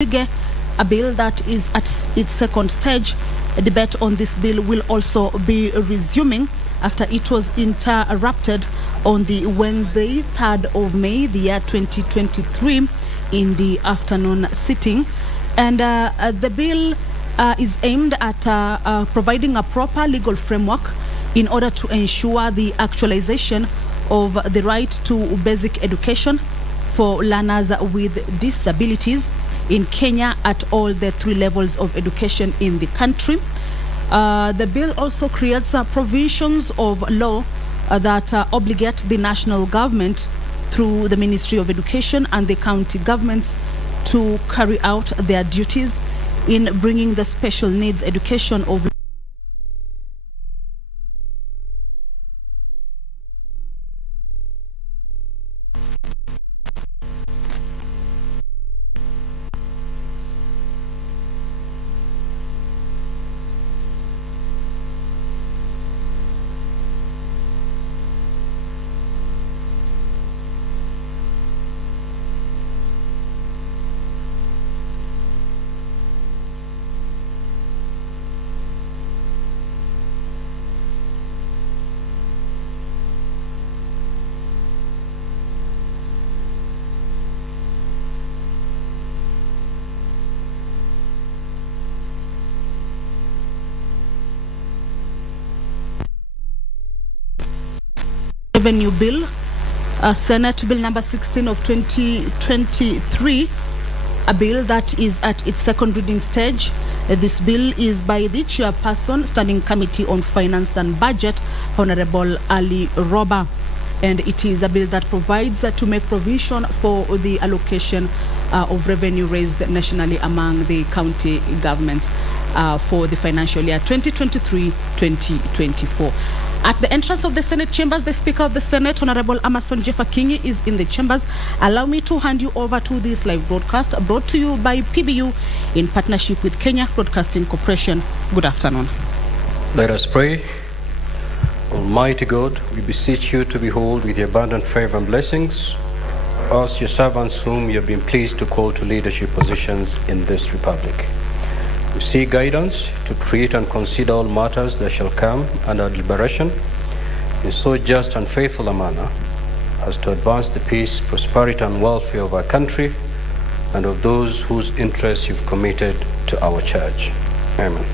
a bill that is at its second stage. A debate on this bill will also be resuming after it was interrupted on the Wednesday, 3rd of May, the year 2023, in the afternoon sitting. And the bill is aimed at providing a proper legal framework in order to ensure the actualization of the right to basic education for learners with disabilities in Kenya at all the 3 levels of education in the country. The bill also creates provisions of law that obligate the national government through the Ministry of Education and the county governments to carry out their duties in bringing the special needs education of Revenue Bill, Senate Bill number 16 of 2023, a bill that is at its second reading stage. This bill is by the Chairperson, Standing Committee on Finance and Budget, Honorable Ali Roba, and it is a bill that provides to make provision for the allocation of revenue raised nationally among the county governments for the financial year 2023-2024. At the entrance of the Senate chambers, the Speaker of the Senate, Honorable Amason Jeffa Kingi, is in the chambers. Allow me to hand you over to this live broadcast brought to you by PBU in partnership with Kenya Broadcasting Corporation. Good afternoon. Let us pray. Almighty God, we beseech you to behold with your abundant favor and blessings us, your servants, whom you have been pleased to call to leadership positions in this republic. We seek guidance to treat and consider all matters that shall come under deliberation in so just and faithful a manner as to advance the peace, prosperity, and welfare of our country and of those whose interests you've committed to our church. Amen.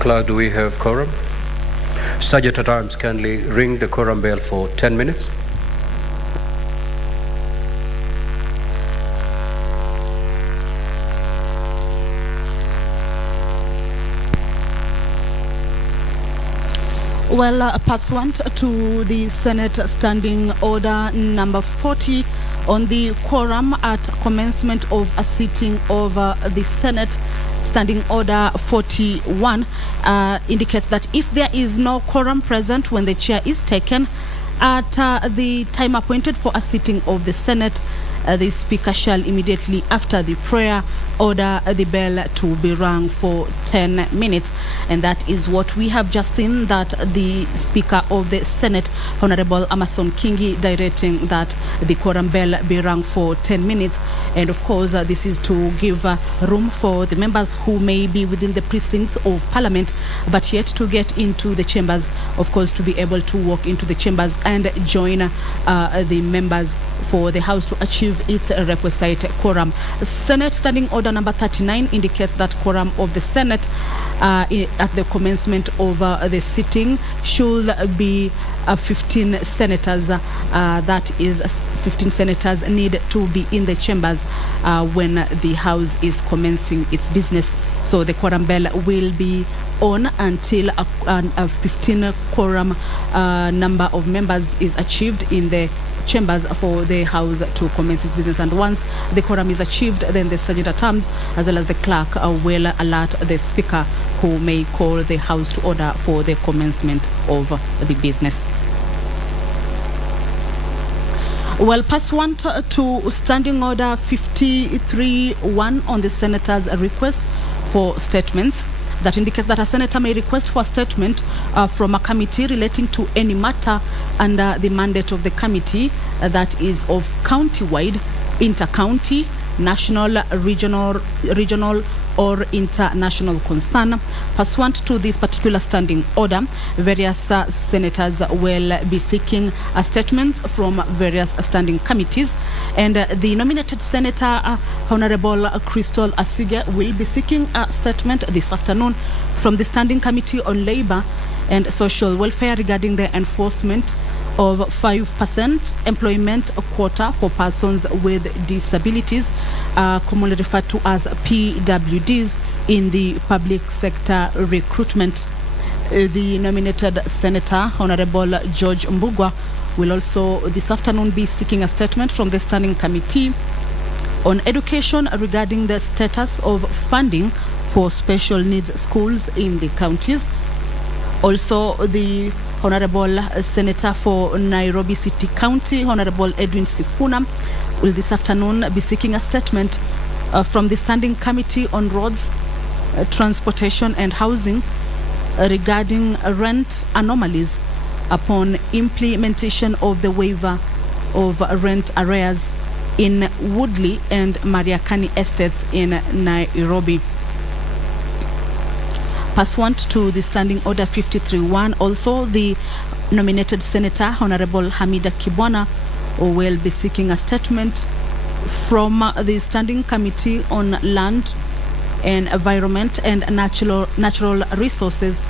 Clerk, do we have quorum? Sergeant at Arms, kindly ring the quorum bell for 10 minutes. Well, pursuant to the Senate Standing Order number 40 on the quorum at commencement of a sitting of the Senate, Standing Order 41 indicates that if there is no quorum present when the chair is taken at the time appointed for a sitting of the Senate, the Speaker shall immediately after the prayer order the bell to be rung for 10 minutes. And that is what we have just seen, that the Speaker of the Senate, Honorable Amason Kingi, directing that the quorum bell be rung for 10 minutes. And of course, this is to give room for the members who may be within the precincts of Parliament, but yet to get into the chambers, of course, to be able to walk into the chambers and join the members for the House to achieve achieve its requisite quorum. Senate Standing Order number 39 indicates that quorum of the Senate at the commencement of the sitting should be 15 senators. That is 15 senators need to be in the chambers when the House is commencing its business. So the quorum bell will be on until a 15 quorum number of members is achieved in the chambers for the House to commence its business. And once the quorum is achieved, then the sergeant at arms as well as the clerk will alert the speaker, who may call the House to order for the commencement of the business. Well, pursuant to Standing Order 53(1) on the Senator's request for statements, that indicates that a senator may request for a statement from a committee relating to any matter under the mandate of the committee that is of county-wide, inter-county, national, regional or international concern. Pursuant to this particular standing order, various senators will be seeking a statement from various standing committees, and the nominated senator, Honorable Crystal Asige, will be seeking a statement this afternoon from the Standing Committee on Labour and Social Welfare regarding the enforcement of 5% employment quota for persons with disabilities, commonly referred to as PWDs, in the public sector recruitment. The nominated Senator, Honorable George Mbugwa, will also this afternoon be seeking a statement from the Standing Committee on Education regarding the status of funding for special needs schools in the counties. Also, the Honorable Senator for Nairobi City County, Honorable Edwin Sifuna, will this afternoon be seeking a statement from the Standing Committee on Roads, Transportation and Housing regarding rent anomalies upon implementation of the waiver of rent arrears in Woodley and Mariakani estates in Nairobi. Pursuant to the Standing Order 53(1), also the nominated Senator, Honorable Hamida Kibwana, will be seeking a statement from the Standing Committee on Land and Environment and Natural Resources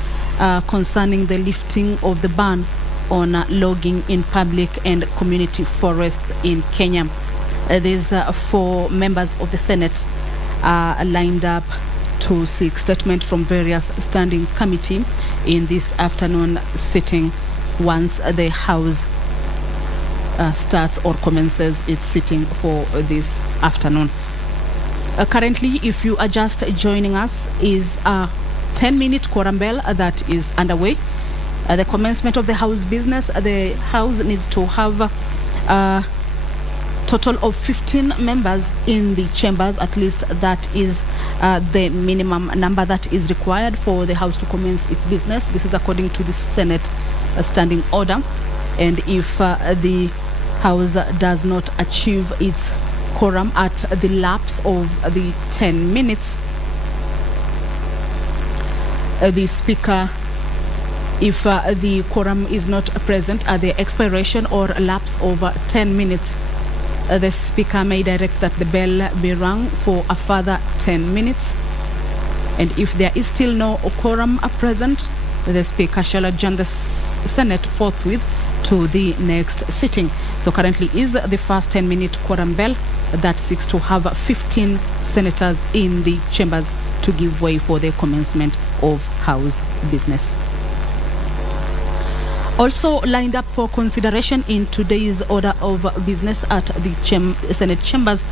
concerning the lifting of the ban on logging in public and community forests in Kenya. These 4 members of the Senate are lined up to seek statement from various standing committee in this afternoon sitting once the House starts or commences its sitting for this afternoon. Currently, if you are just joining us, is a 10-minute quorum bell that is underway. The commencement of the House business, the House needs to have total of 15 members in the chambers. At least that is the minimum number that is required for the House to commence its business. This is according to the Senate Standing Order. And if the House does not achieve its quorum at the lapse of the 10 minutes, the Speaker, if the quorum is not present at the expiration or lapse of 10 minutes, the Speaker may direct that the bell be rung for a further 10 minutes. And if there is still no quorum present, the Speaker shall adjourn the Senate forthwith to the next sitting. So currently is the first 10-minute quorum bell that seeks to have 15 senators in the chambers to give way for the commencement of House business. Also lined up for consideration in today's order of business at the Senate chambers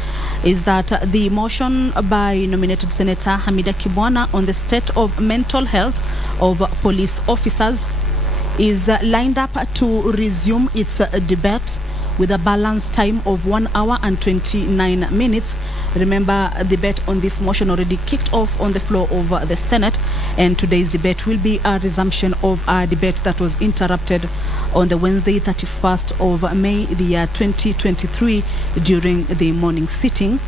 is that the motion by nominated Senator Hamida Kibwana on the state of mental health of police officers is lined up to resume its debate with a balanced time of 1 hour and 29 minutes. Remember, the debate on this motion already kicked off on the floor of the Senate, and today's debate will be a resumption of a debate that was interrupted on the Wednesday, 31st of May, the year 2023, during the morning sitting.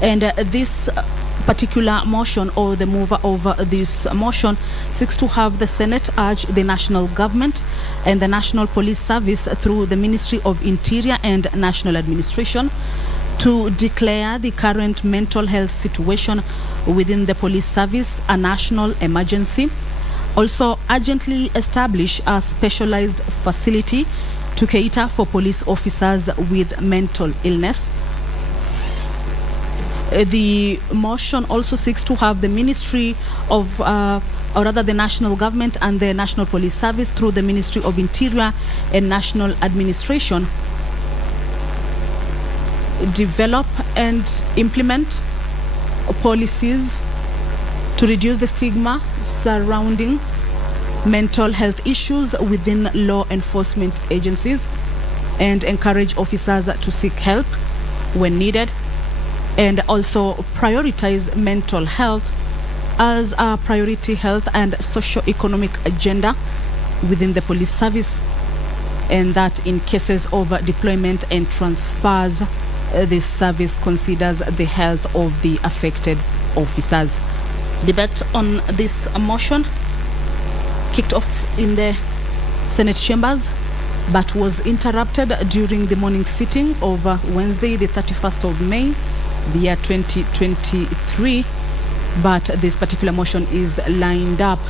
And this particular motion, or the mover of this motion, seeks to have the Senate urge the national government and the National Police Service through the Ministry of Interior and National Administration to declare the current mental health situation within the police service a national emergency. Also, urgently establish a specialized facility to cater for police officers with mental illness. The motion also seeks to have the Ministry of, or rather the national government and the National Police Service through the Ministry of Interior and National Administration develop and implement policies to reduce the stigma surrounding mental health issues within law enforcement agencies and encourage officers to seek help when needed, and also prioritize mental health as a priority health and socio-economic agenda within the police service, and that in cases of deployment and transfers, this service considers the health of the affected officers. Debate on this motion kicked off in the Senate chambers but was interrupted during the morning sitting of Wednesday, the 31st of May, the year 2023. But this particular motion is lined up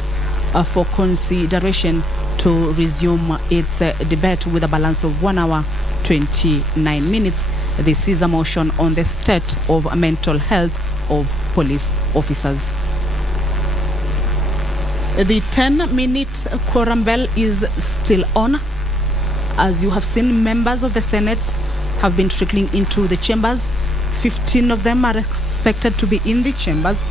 for consideration to resume its debate with a balance of 1 hour 29 minutes. This is a motion on the state of mental health of police officers. The 10-minute quorum bell is still on. As you have seen, members of the Senate have been trickling into the chambers. 15 of them are expected to be in the chambers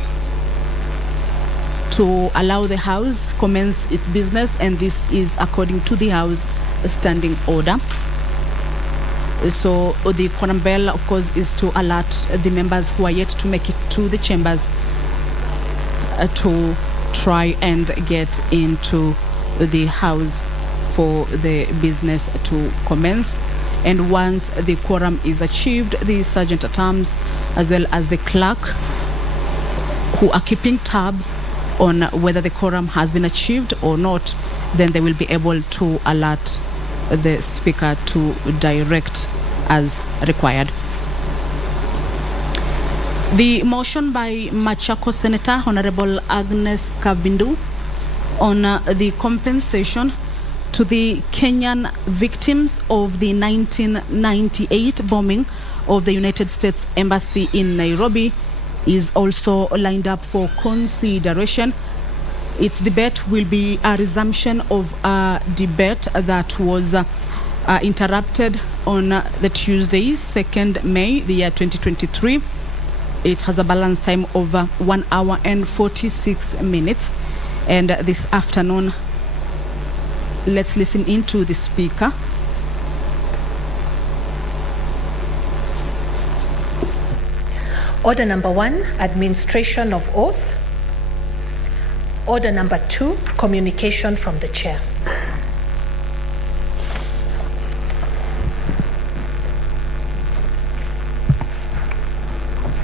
to allow the House commence its business, and this is according to the House standing order. So the quorum bell, of course, is to alert the members who are yet to make it to the chambers to try and get into the House for the business to commence. And once the quorum is achieved, the sergeant at arms as well as the clerk, who are keeping tabs on whether the quorum has been achieved or not, then they will be able to alert the speaker to direct as required. The motion by Machakos Senator Honorable Agnes Kavindu on the compensation to the Kenyan victims of the 1998 bombing of the United States Embassy in Nairobi is also lined up for consideration. Its debate will be a resumption of a debate that was interrupted on the Tuesday, 2nd May, the year 2023. It has a balance time of 1 hour and 46 minutes. And this afternoon, let's listen into the speaker. Order number 1, administration of oath. Order number 2, communication from the chair.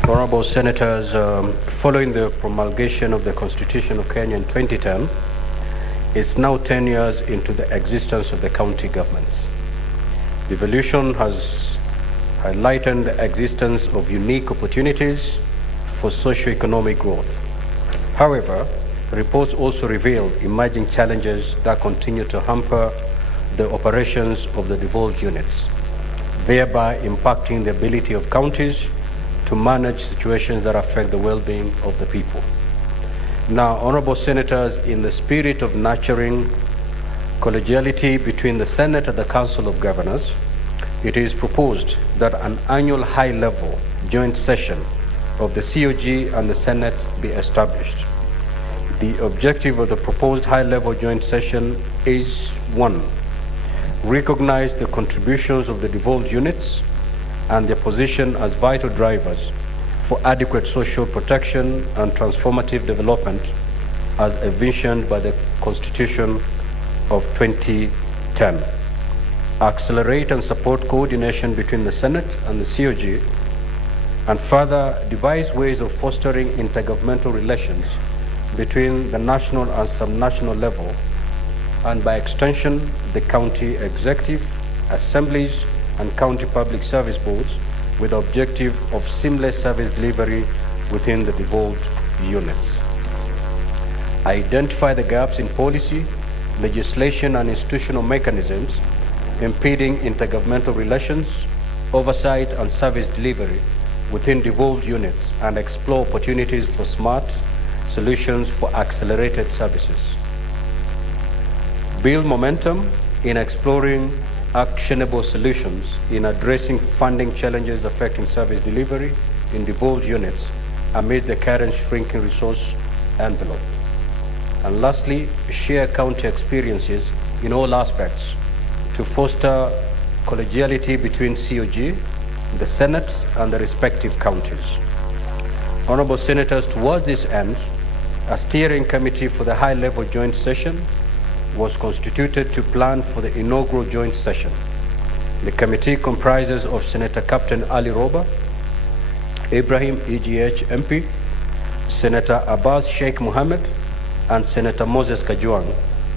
Honorable Senators, following the promulgation of the Constitution of Kenya in 2010, it's now 10 years into the existence of the county governments. The evolution has highlighted the existence of unique opportunities for socio-economic growth. However, reports also reveal emerging challenges that continue to hamper the operations of the devolved units, thereby impacting the ability of counties to manage situations that affect the well-being of the people. Now, Honorable Senators, in the spirit of nurturing collegiality between the Senate and the Council of Governors, it is proposed that an annual high-level joint session of the COG and the Senate be established. The objective of the proposed high-level joint session is 1, recognize the contributions of the devolved units and their position as vital drivers for adequate social protection and transformative development as envisioned by the Constitution of 2010. Accelerate and support coordination between the Senate and the COG and further devise ways of fostering intergovernmental relations between the national and subnational level, and by extension, the county executive, assemblies, and county public service boards, with the objective of seamless service delivery within the devolved units. Identify the gaps in policy, legislation, and institutional mechanisms impeding intergovernmental relations, oversight, and service delivery within devolved units, and explore opportunities for smart solutions for accelerated services. Build momentum in exploring actionable solutions in addressing funding challenges affecting service delivery in devolved units amidst the current shrinking resource envelope. And lastly, share county experiences in all aspects to foster collegiality between COG, the Senate, and the respective counties. Honorable Senators, towards this end, a steering committee for the high-level joint session was constituted to plan for the inaugural joint session. The committee comprises of Senator Captain Ali Roba, Ibrahim EGH MP, Senator Abbas Sheikh Mohammed, and Senator Moses Kajwang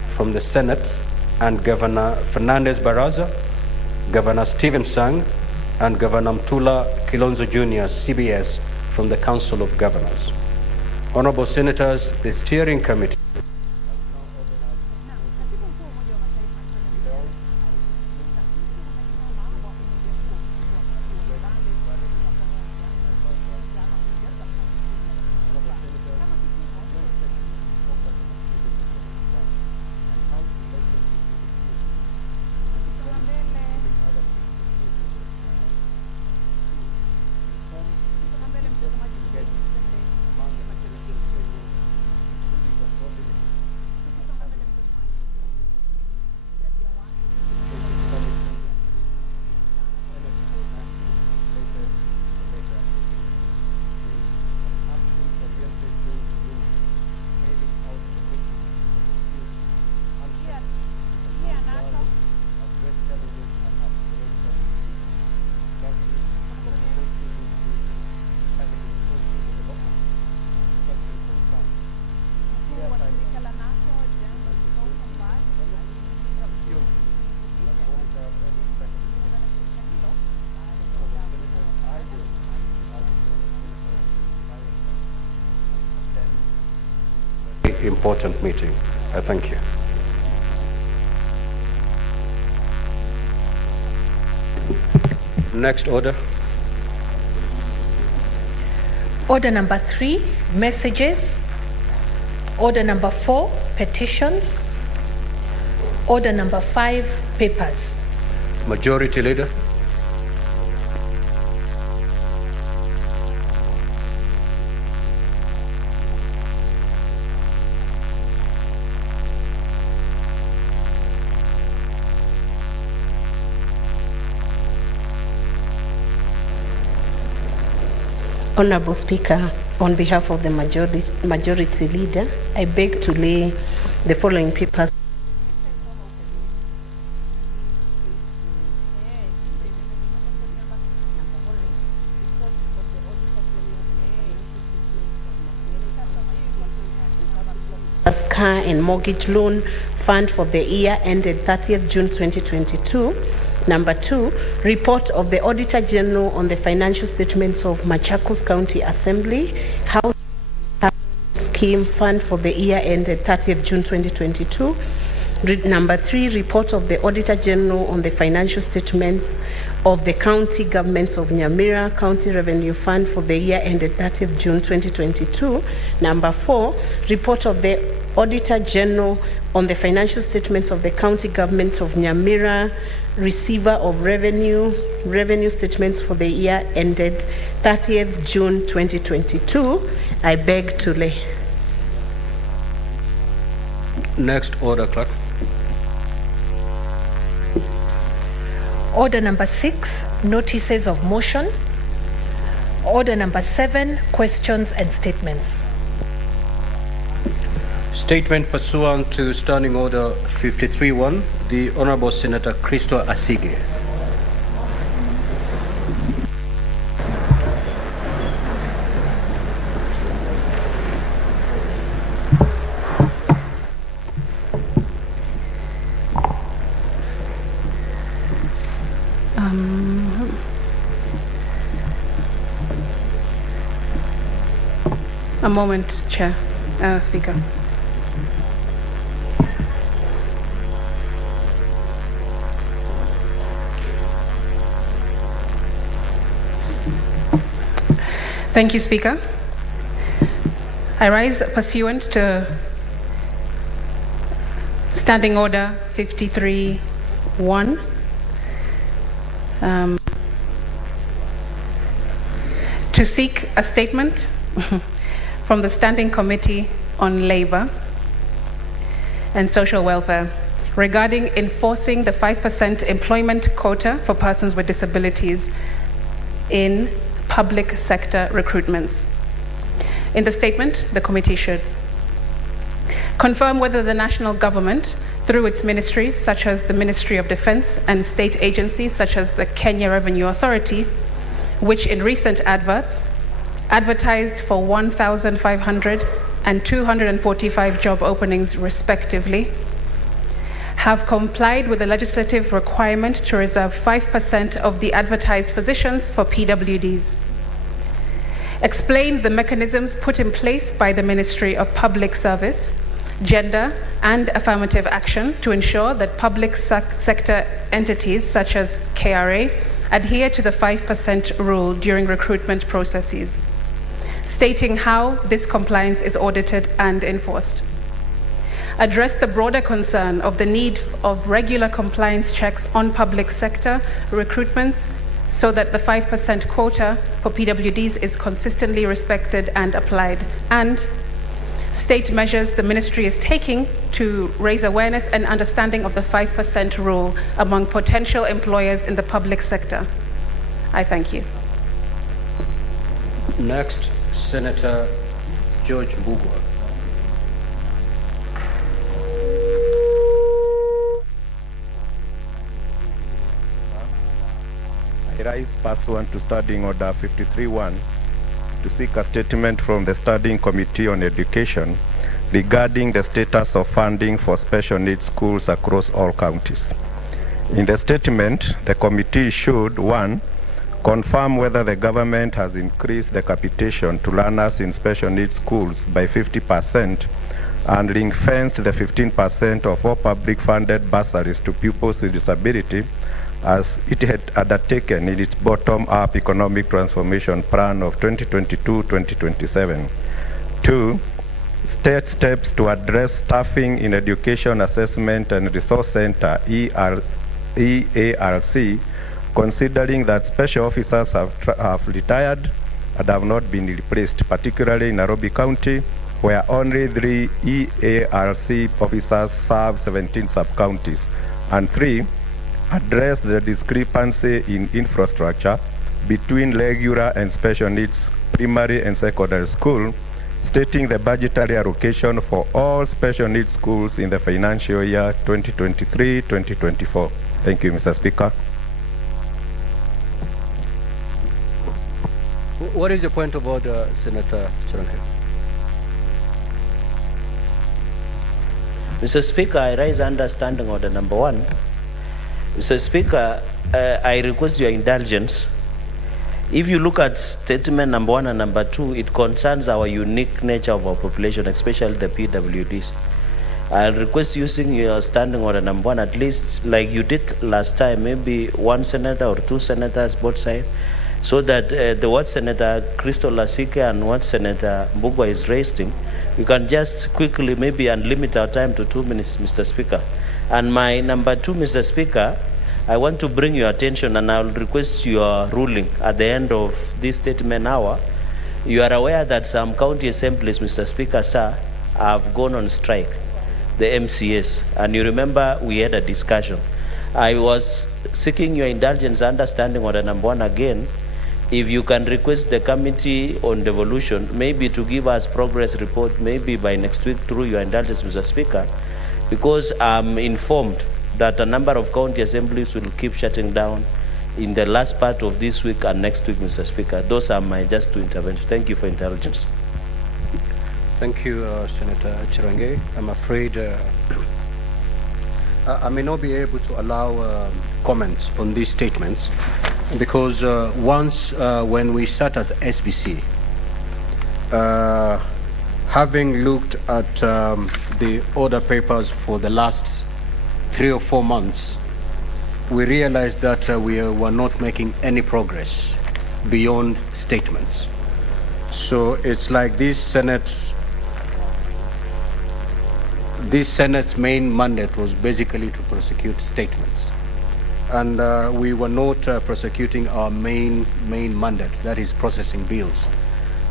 from the Senate, and Governor Fernandez Baraza, Governor Stephen Sang, and Governor Mtula Kilonzo Jr., CBS, from the Council of Governors. Honorable Senators, the steering committee important meeting. I thank you. Next order. Order number 3, messages. Order number 4, petitions. Order number 5, papers. Majority Leader. Honorable Speaker, on behalf of the majority leader, I beg to lay the following papers. As car and mortgage loan fund for the year ended 30th June 2022. Number 2, report of the Auditor General on the financial statements of Machakos County Assembly House Scheme Fund for the year ended 30th June 2022. Number 3, report of the Auditor General on the financial statements of the county governments of Nyamira County Revenue Fund for the year ended 30th June 2022. Number 4, report of the Auditor General on the financial statements of the county government of Nyamira receiver of revenue statements for the year ended 30th June 2022. I beg to lay. Next order, clerk. Order number 6, notices of motion. Order number 7, questions and statements. Statement pursuant to Standing Order 53-1, the Honorable Senator Christo Asige. A moment, Chair, Speaker. Thank you, Speaker. I rise pursuant to Standing Order 53-1. To seek a statement from the Standing Committee on Labour and Social Welfare regarding enforcing the 5% employment quota for persons with disabilities in public sector recruitments. In the statement, the committee should confirm whether the national government, through its ministries such as the Ministry of Defence and state agencies such as the Kenya Revenue Authority, which in recent adverts advertised for 1,500 and 245 job openings respectively, have complied with the legislative requirement to reserve 5% of the advertised positions for PWDs. Explain the mechanisms put in place by the Ministry of Public Service, Gender and Affirmative Action to ensure that public sector entities such as KRA adhere to the 5% rule during recruitment processes, stating how this compliance is audited and enforced. Address the broader concern of the need of regular compliance checks on public sector recruitments so that the 5% quota for PWDs is consistently respected and applied, and state measures the ministry is taking to raise awareness and understanding of the 5% rule among potential employers in the public sector. I thank you. Next, Senator George Mbugua. I rise pursuant to Standing Order 53-1 to seek a statement from the Standing Committee on Education regarding the status of funding for special needs schools across all counties. In the statement, the committee should, 1, confirm whether the government has increased the capitation to learners in special needs schools by 50% and ring-fenced the 15% of all public-funded bursaries to pupils with disability as it had undertaken in its bottom-up economic transformation plan of 2022-2027. 2, state steps to address staffing in Education Assessment and Resource Center, EARC, considering that special officers have retired and have not been replaced, particularly in Nairobi County, where only 3 EARC officers serve 17 sub-counties. And 3, address the discrepancy in infrastructure between regular and special needs primary and secondary school, stating the budgetary allocation for all special needs schools in the financial year 2023-2024. Thank you, Mr. Speaker. What is your point of order, Senator Chirange? Mr. Speaker, I raise under Standing Order number 1. Mr. Speaker, I request your indulgence. If you look at statement number 1 and number 2, it concerns our unique nature of our population, especially the PWDs. I'll request using your Standing Order number 1, at least like you did last time, maybe 1 senator or 2 senators both sides, so that the what Senator Crystal Lasike and what Senator Mbugua is raising, you can just quickly maybe unlimit our time to 2 minutes, Mr. Speaker. And my number 2, Mr. Speaker, I want to bring your attention and I'll request your ruling at the end of this statement hour. You are aware that some county assemblies, Mr. Speaker, sir, have gone on strike, the MCAs. And you remember we had a discussion. I was seeking your indulgence, understanding order number 1 again. If you can request the Committee on Devolution, maybe to give us progress report, maybe by next week through your indulgence, Mr. Speaker, because I'm informed that a number of county assemblies will keep shutting down in the last part of this week and next week, Mr. Speaker. Those are my just 2 interventions. Thank you for indulgence. Thank you, Senator Chirange. I'm afraid I may not be able to allow comments on these statements because once when we sat as SBC, having looked at the order papers for the last 3 or 4 months, we realized that we were not making any progress beyond statements. So it's like this Senate's main mandate was basically to prosecute statements. And we were not prosecuting our main mandate, that is processing bills.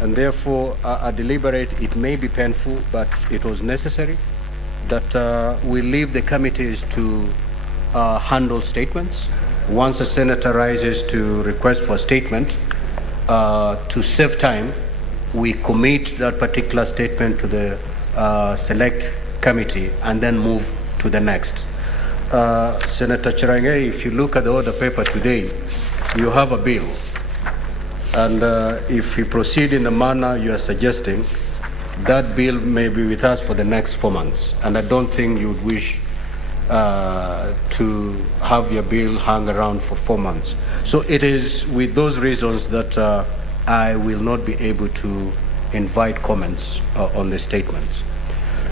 And therefore, I deliberate, it may be painful, but it was necessary that we leave the committees to handle statements. Once a senator rises to request for a statement, to save time, we commit that particular statement to the select committee and then move to the next. Senator Chirange, if you look at the order paper today, you have a bill. And if we proceed in the manner you are suggesting, that bill may be with us for the next 4 months. And I don't think you would wish to have your bill hang around for 4 months. So it is with those reasons that I will not be able to invite comments on the statements.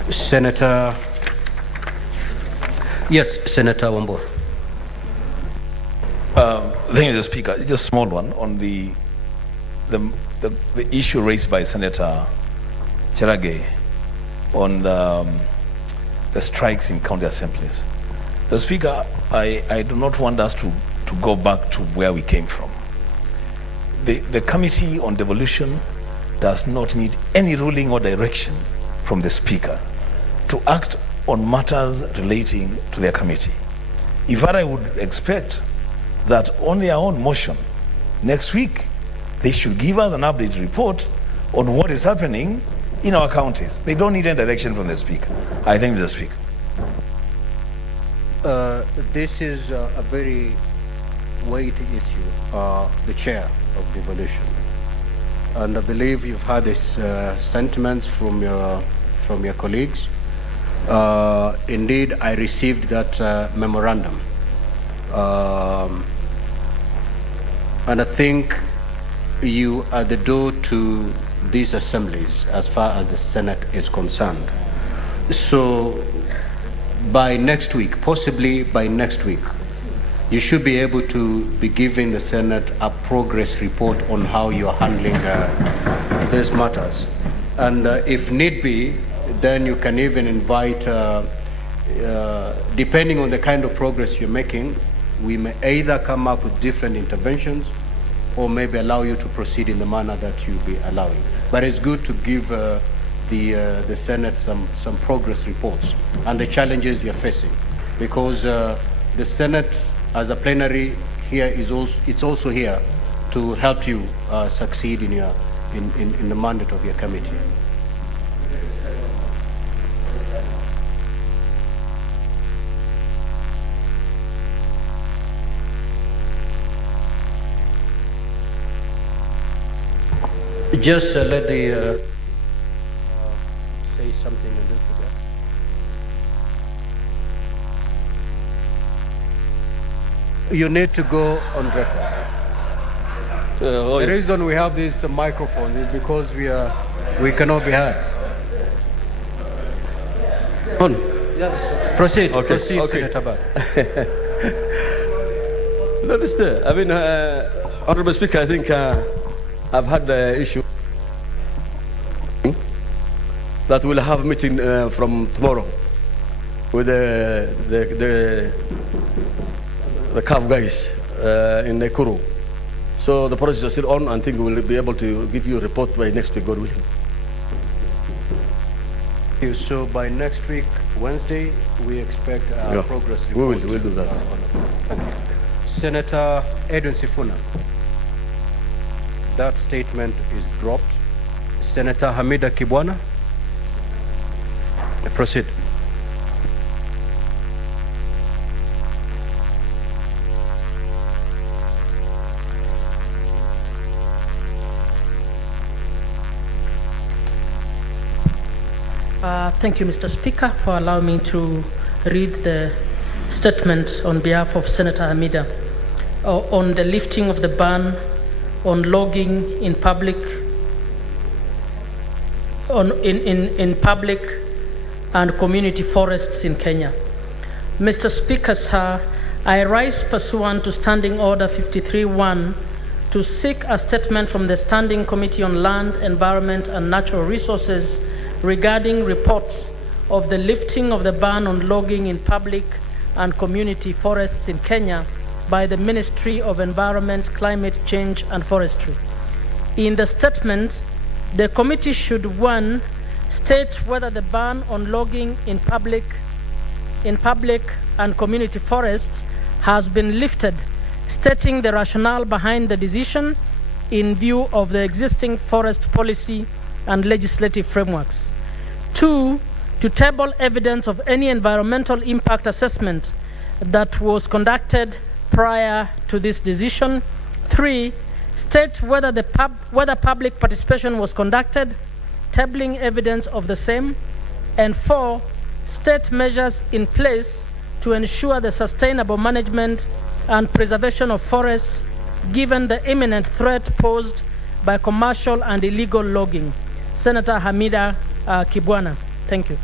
Senator, yes, Senator Wambua. Thank you, Mr. Speaker. Just a small one on the issue raised by Senator Cherage on the strikes in county assemblies. The Speaker, I do not want us to go back to where we came from. The Committee on Devolution does not need any ruling or direction from the Speaker to act on matters relating to their committee. In fact, I would expect that on their own motion next week, they should give us an update report on what is happening in our counties. They don't need any direction from the Speaker. I thank the Speaker. This is a very weighty issue, the chair of devolution. And I believe you've had these sentiments from your colleagues. Indeed, I received that memorandum. And I think you are the door to these assemblies as far as the Senate is concerned. So by next week, possibly by next week, you should be able to be giving the Senate a progress report on how you're handling these matters. And if need be, then you can even invite, depending on the kind of progress you're making, we may either come up with different interventions or maybe allow you to proceed in the manner that you'll be allowing. But it's good to give the Senate some progress reports and the challenges you're facing, because the Senate as a plenary here is also here to help you succeed in the mandate of your committee. Just let the say something in this regard. You need to go on record. The reason we have this microphone is because we cannot be heard. On. Yeah. Proceed. Okay. Proceed, okay. Senator Bad. Understand. I mean, Honorable Speaker, I think I've had the issue that we'll have a meeting from tomorrow with the CAF guys in Nakuru. So the process is still on. I think we'll be able to give you a report by next week, God willing. So by next week, Wednesday, we expect a progress report. We'll do that. Thank you. Senator Edwin Sifuna. That statement is dropped. Senator Hamida Kibwana. Proceed. Thank you, Mr. Speaker, for allowing me to read the statement on behalf of Senator Hamida on the lifting of the ban on logging in public in public and community forests in Kenya. Mr. Speaker, sir, I rise pursuant to Standing Order 53-1 to seek a statement from the Standing Committee on Land, Environment and Natural Resources regarding reports of the lifting of the ban on logging in public and community forests in Kenya by the Ministry of Environment, Climate Change and Forestry. In the statement, the committee should, 1, state whether the ban on logging in public and community forests has been lifted, stating the rationale behind the decision in view of the existing forest policy and legislative frameworks. 2, to table evidence of any environmental impact assessment that was conducted prior to this decision. 3, state whether public participation was conducted, tabling evidence of the same. And 4, state measures in place to ensure the sustainable management and preservation of forests given the imminent threat posed by commercial and illegal logging. Senator Hamida Kibwana. Thank you.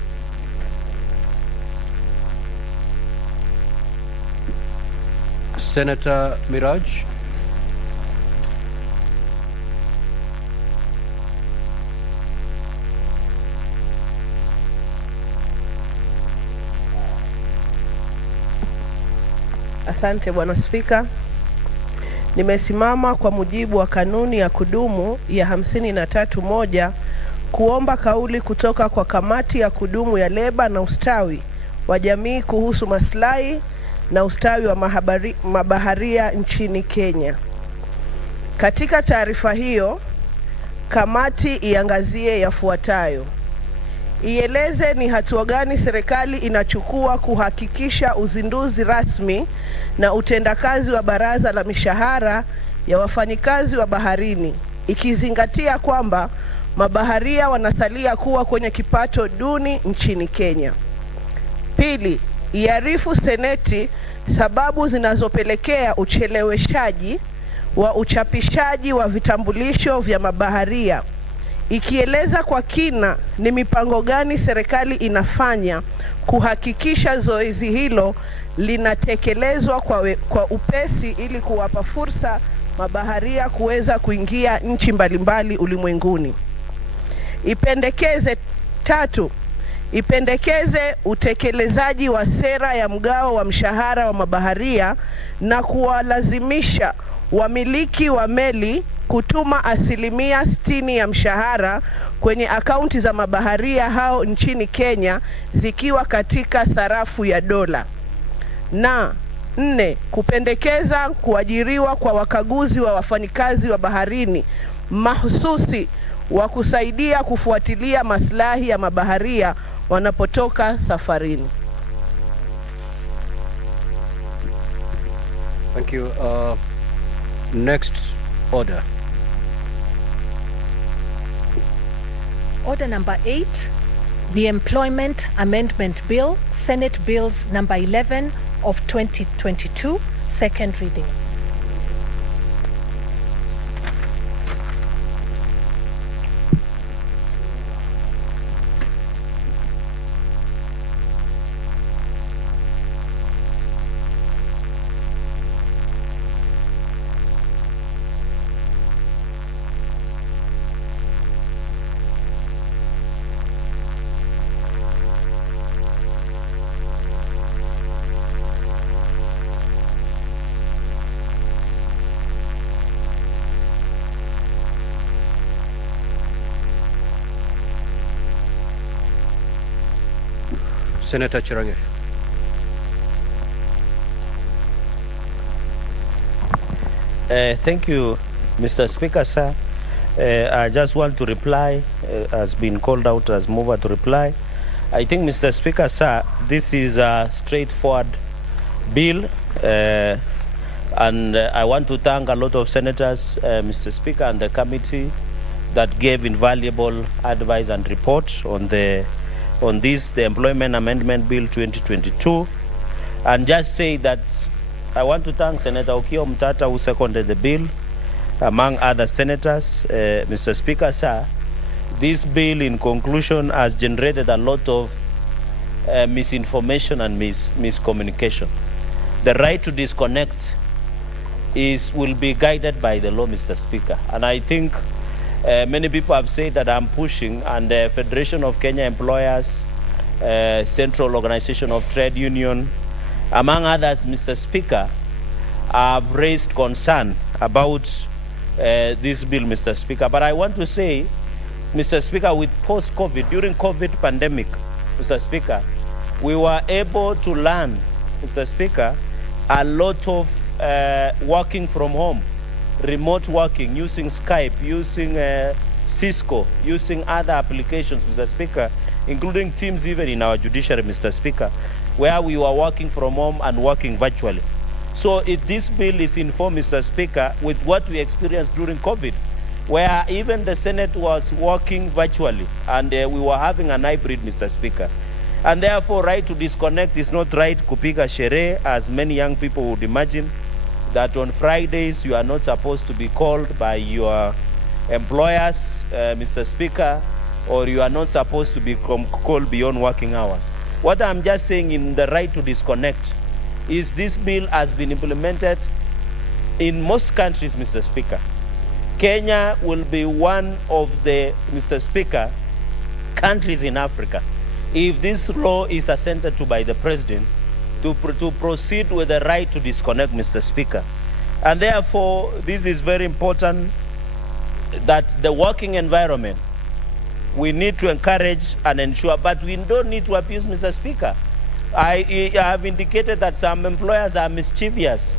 Senator Miraj. Asante Bwana Spika. Nimesimama kwa mujibu wa kanuni ya kudumu ya 53(1) kuomba kauli kutoka kwa kamati ya kudumu ya leba na ustawi wa jamii kuhusu maslahi na ustawi wa mabaharia nchini Kenya. Katika taarifa hiyo, kamati iangazie yafuatayo. Ieleze ni hatua gani serikali inachukua kuhakikisha uzinduzi rasmi na utendakazi wa baraza la mishahara ya wafanyikazi wa baharini, ikizingatia kwamba mabaharia wanasalia kuwa kwenye kipato duni nchini Kenya. Pili, iarifu Seneti sababu zinazopelekea ucheleweshaji wa uchapishaji wa vitambulisho vya mabaharia, ikieleza kwa kina ni mipango gani serikali inafanya kuhakikisha zoezi hilo linatekelezwa kwa upesi ili kuwapa fursa mabaharia kuweza kuingia nchi mbalimbali ulimwenguni. Tatu, ipendekeze utekelezaji wa sera ya mgao wa mshahara wa mabaharia na kuwalazimisha wamiliki wa meli kutuma 60% ya mshahara kwenye akaunti za mabaharia hao nchini Kenya zikiwa katika sarafu ya dola. Na 4, kupendekeza kuajiriwa kwa wakaguzi wa wafanyikazi wa baharini mahususi wa kusaidia kufuatilia maslahi ya mabaharia wanapotoka safarini. Thank you. Next order. Order number 8, the Employment Amendment Bill, Senate Bills number 11 of 2022, second reading. Senator Chirange. Thank you, Mr. Speaker, sir. I just want to reply, has been called out as mover to reply. I think, Mr. Speaker, sir, this is a straightforward bill, and I want to thank a lot of senators, Mr. Speaker, and the committee that gave invaluable advice and report on this, the Employment Amendment Bill 2022. and just say that I want to thank Senator Okiya Omtata, who seconded the bill, among other senators. Mr. Speaker, sir, this bill, in conclusion, has generated a lot of misinformation and miscommunication. The right to disconnect will be guided by the law, Mr. Speaker. And I think many people have said that I'm pushing, and the Federation of Kenya Employers, Central Organization of Trade Union, among others, Mr. Speaker, have raised concern about this bill, Mr. Speaker. But I want to say, Mr. Speaker, with post-COVID, during COVID pandemic, Mr. Speaker, we were able to learn, Mr. Speaker, a lot of working from home, remote working, using Skype, using Cisco, using other applications, Mr. Speaker, including Teams even in our judiciary, Mr. Speaker, where we were working from home and working virtually. So this bill is informed, Mr. Speaker, with what we experienced during COVID, where even the Senate was working virtually, and we were having an hybrid, Mr. Speaker. And therefore, right to disconnect is not right kupiga sherehe, as many young people would imagine, that on Fridays you are not supposed to be called by your employers, Mr. Speaker, or you are not supposed to be called beyond working hours. What I'm just saying in the right to disconnect is this bill has been implemented in most countries, Mr. Speaker. Kenya will be one of the, Mr. Speaker, countries in Africa, if this law is assented to by the President, to proceed with the right to disconnect, Mr. Speaker. And therefore, this is very important, that the working environment, we need to encourage and ensure, but we don't need to abuse, Mr. Speaker. I have indicated that some employers are mischievous,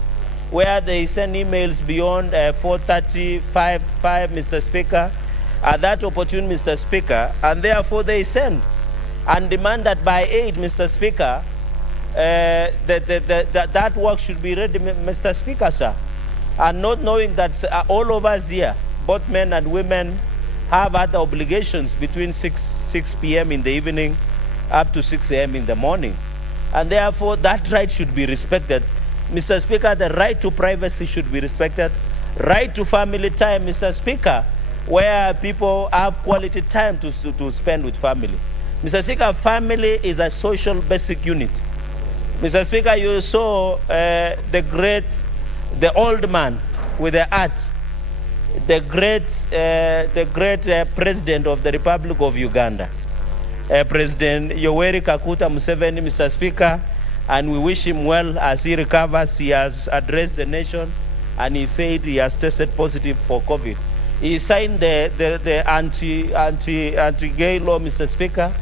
where they send emails beyond 4:30, 5, Mr. Speaker, at that opportune, Mr. Speaker, and therefore they send and demand that by 8, Mr. Speaker, that work should be ready, Mr. Speaker, sir, and not knowing that all of us here, both men and women, have other obligations between 6 p.m. in the evening up to 6 a.m. in the morning. And therefore, that right should be respected. Mr. Speaker, the right to privacy should be respected. Right to family time, Mr. Speaker, where people have quality time to spend with family. Mr. Speaker, family is a social basic unit. Mr. Speaker, you saw the old man with the art, the great president of the Republic of Uganda, President Yoweri Kaguta Museveni, Mr. Speaker, and we wish him well as he recovers. He has addressed the nation, and he said he has tested positive for COVID. He signed the anti-gay law, Mr. Speaker,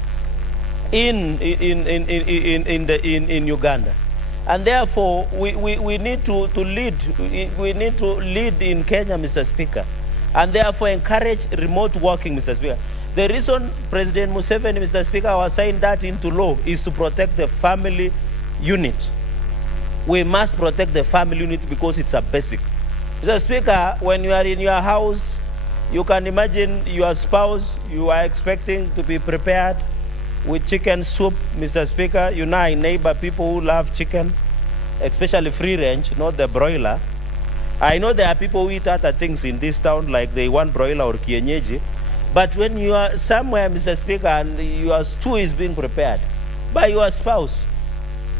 in Uganda. And therefore, we need to lead. We need to lead in Kenya, Mr. Speaker, and therefore encourage remote working, Mr. Speaker. The reason President Museveni, Mr. Speaker, was signed that into law is to protect the family unit. We must protect the family unit because it's a basic. Mr. Speaker, when you are in your house, you can imagine your spouse, you are expecting to be prepared with chicken soup, Mr. Speaker. You know, I neighbor people who love chicken, especially free range, not the broiler. I know there are people who eat other things in this town, like they want broiler or kienyeji. But when you are somewhere, Mr. Speaker, and your stew is being prepared by your spouse,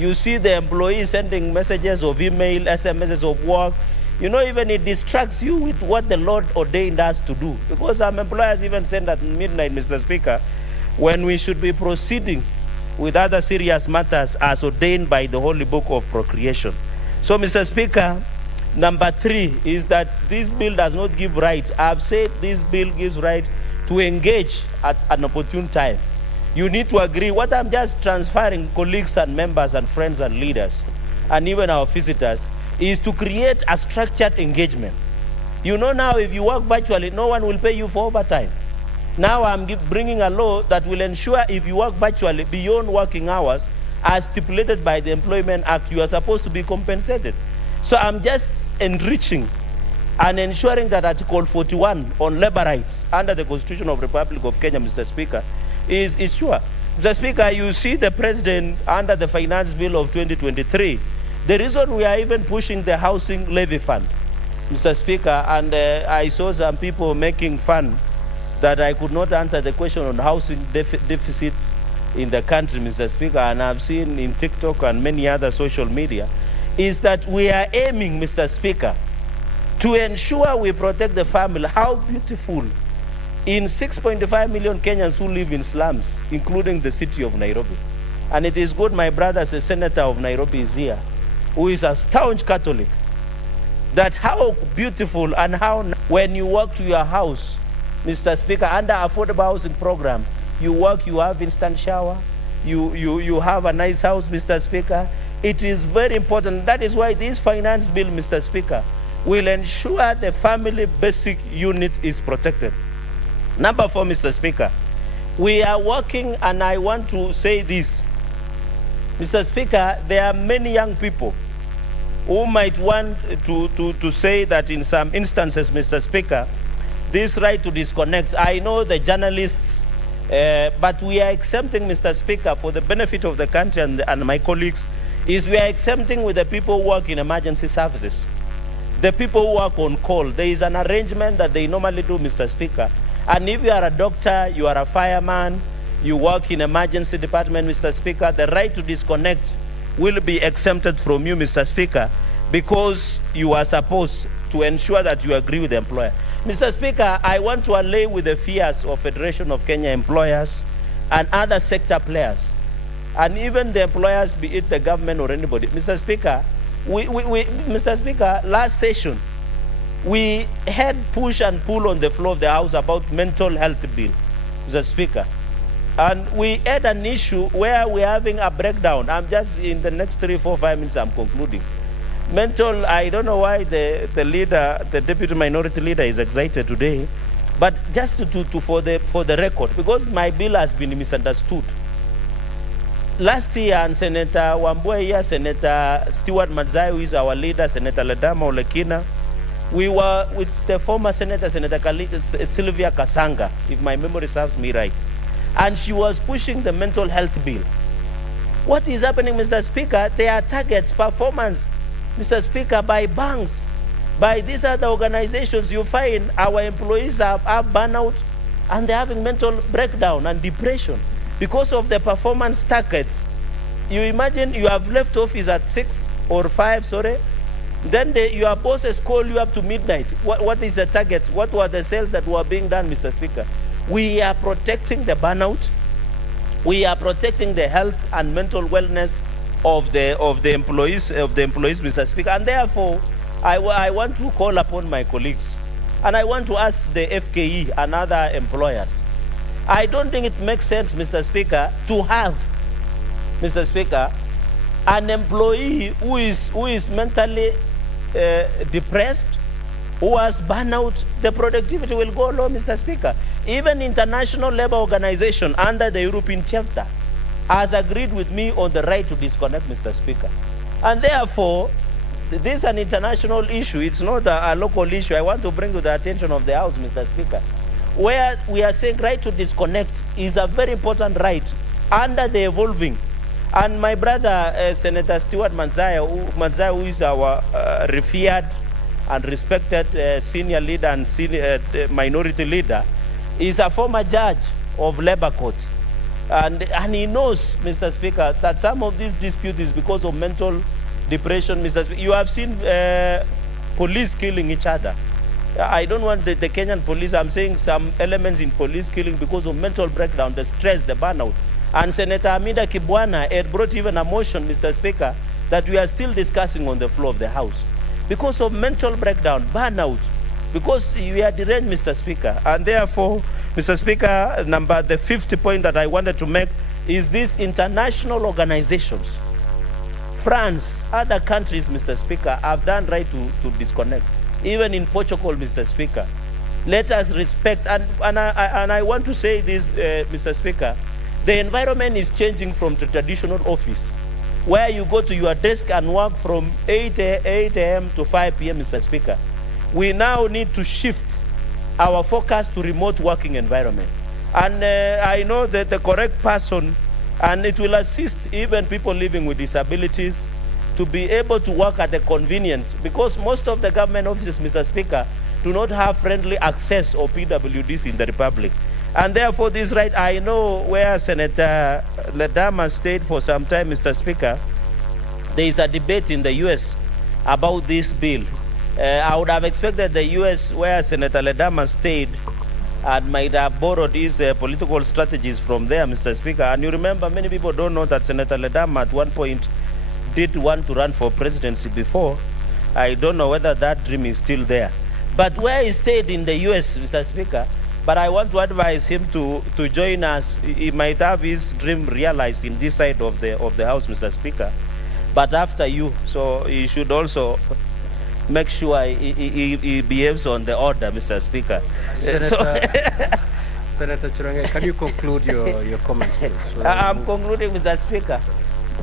you see the employee sending messages of email, SMSs of work. You know, even it distracts you with what the Lord ordained us to do. Because some employers even send at midnight, Mr. Speaker, when we should be proceeding with other serious matters as ordained by the Holy Book of Procreation. So, Mr. Speaker, number 3 is that this bill does not give right. I've said this bill gives right to engage at an opportune time. You need to agree. What I'm just transferring colleagues and members and friends and leaders and even our visitors is to create a structured engagement. You know, now if you work virtually, no one will pay you for overtime. Now I'm bringing a law that will ensure if you work virtually beyond working hours as stipulated by the Employment Act, you are supposed to be compensated. So I'm just enriching and ensuring that Article 41 on labor rights under the Constitution of the Republic of Kenya, Mr. Speaker, is sure. Mr. Speaker, you see the president under the finance bill of 2023, the reason we are even pushing the housing levy fund, Mr. Speaker, and I saw some people making fun that I could not answer the question on housing deficit in the country, Mr. Speaker, and I've seen in TikTok and many other social media, is that we are aiming, Mr. Speaker, to ensure we protect the family. How beautiful in 6.5 million Kenyans who live in slums, including the city of Nairobi. And it is good my brother, as a senator of Nairobi, is here, who is a staunch Catholic, that how beautiful and how when you walk to your house, Mr. Speaker, under affordable housing program, you walk, you have instant shower, you have a nice house, Mr. Speaker. It is very important. That is why this finance bill, Mr. Speaker, will ensure the family basic unit is protected. Number 4, Mr. Speaker, we are working, and I want to say this. Mr. Speaker, there are many young people who might want to say that in some instances, Mr. Speaker, this right to disconnect, I know the journalists, but we are exempting, Mr. Speaker, for the benefit of the country and my colleagues, is we are exempting with the people who work in emergency services, the people who work on call. There is an arrangement that they normally do, Mr. Speaker. And if you are a doctor, you are a fireman, you work in emergency department, Mr. Speaker, the right to disconnect will be exempted from you, Mr. Speaker, because you are supposed to ensure that you agree with the employer. Mr. Speaker, I want to allay with the fears of Federation of Kenya Employers and other sector players, and even the employers, be it the government or anybody. Mr. Speaker, Mr. Speaker, last session, we had push and pull on the floor of the House about mental health bill, Mr. Speaker. And we had an issue where we're having a breakdown. I'm just in the next 3, 4, 5 minutes, I'm concluding. Mental, I don't know why the leader, the deputy minority leader is excited today, but just for the record, because my bill has been misunderstood. Last year, and Senator Wambua here, Senator Stewart Madzai, who is our leader, Senator Ledama Olekina, we were with the former Senator, Sylvia Kasanga, if my memory serves me right. And she was pushing the mental health bill. What is happening, Mr. Speaker? There are targets, performance, Mr. Speaker, by banks, by these other organizations. You find our employees have burnout and they're having mental breakdown and depression because of the performance targets. You imagine you have left office at 6 or 5, sorry, then your bosses call you up to midnight. What is the targets? What were the sales that were being done, Mr. Speaker? We are protecting the burnout. We are protecting the health and mental wellness of the employees, Mr. Speaker. And therefore, I want to call upon my colleagues, and I want to ask the FKE and other employers. I don't think it makes sense, Mr. Speaker, to have, Mr. Speaker, an employee who is mentally depressed, who has burnout. The productivity will go low, Mr. Speaker. Even International Labour Organization under the European chapter has agreed with me on the right to disconnect, Mr. Speaker. And therefore, this is an international issue. It's not a local issue. I want to bring to the attention of the House, Mr. Speaker, where we are saying right to disconnect is a very important right under the evolving. And my brother, Senator Stewart Madzai, who is our revered and respected senior leader and senior minority leader, is a former judge of Labour Court. And he knows, Mr. Speaker, that some of these disputes is because of mental depression, Mr. Speaker. You have seen police killing each other. I don't want the Kenyan police, I'm saying some elements in police killing because of mental breakdown, the stress, the burnout. And Senator Amida Kibwana had brought even a motion, Mr. Speaker, that we are still discussing on the floor of the House. Because of mental breakdown, burnout, because we are deranged, Mr. Speaker. And therefore, Mr. Speaker, the 50th point that I wanted to make is these international organizations. France, other countries, Mr. Speaker, have done right to disconnect. Even in Portugal, Mr. Speaker. Let us respect, and I want to say this, Mr. Speaker, the environment is changing from the traditional office, where you go to your desk and work from 8 a.m. to 5 p.m., Mr. Speaker. We now need to shift our focus to remote working environment. And I know that the correct person And it will assist even people living with disabilities to be able to work at a convenience, because most of the government offices, Mr. Speaker, do not have friendly access or PWDs in the Republic. And therefore this right, I know where Senator Ledama stayed for some time, Mr. Speaker, there is a debate in the US about this bill. I would have expected the US, where Senator Ledama stayed, and might have borrowed his political strategies from there, Mr. Speaker. And you remember, many people don't know that Senator Ledama at one point did want to run for presidency before. I don't know whether that dream is still there. But where he stayed in the US, Mr. Speaker, but I want to advise him to join us. He might have his dream realized in this side of the House, Mr. Speaker. But after you, so he should also make sure he behaves on the order, Mr. Speaker. Senator Chirange, can you conclude your comments, please? I'm concluding, Mr. Speaker.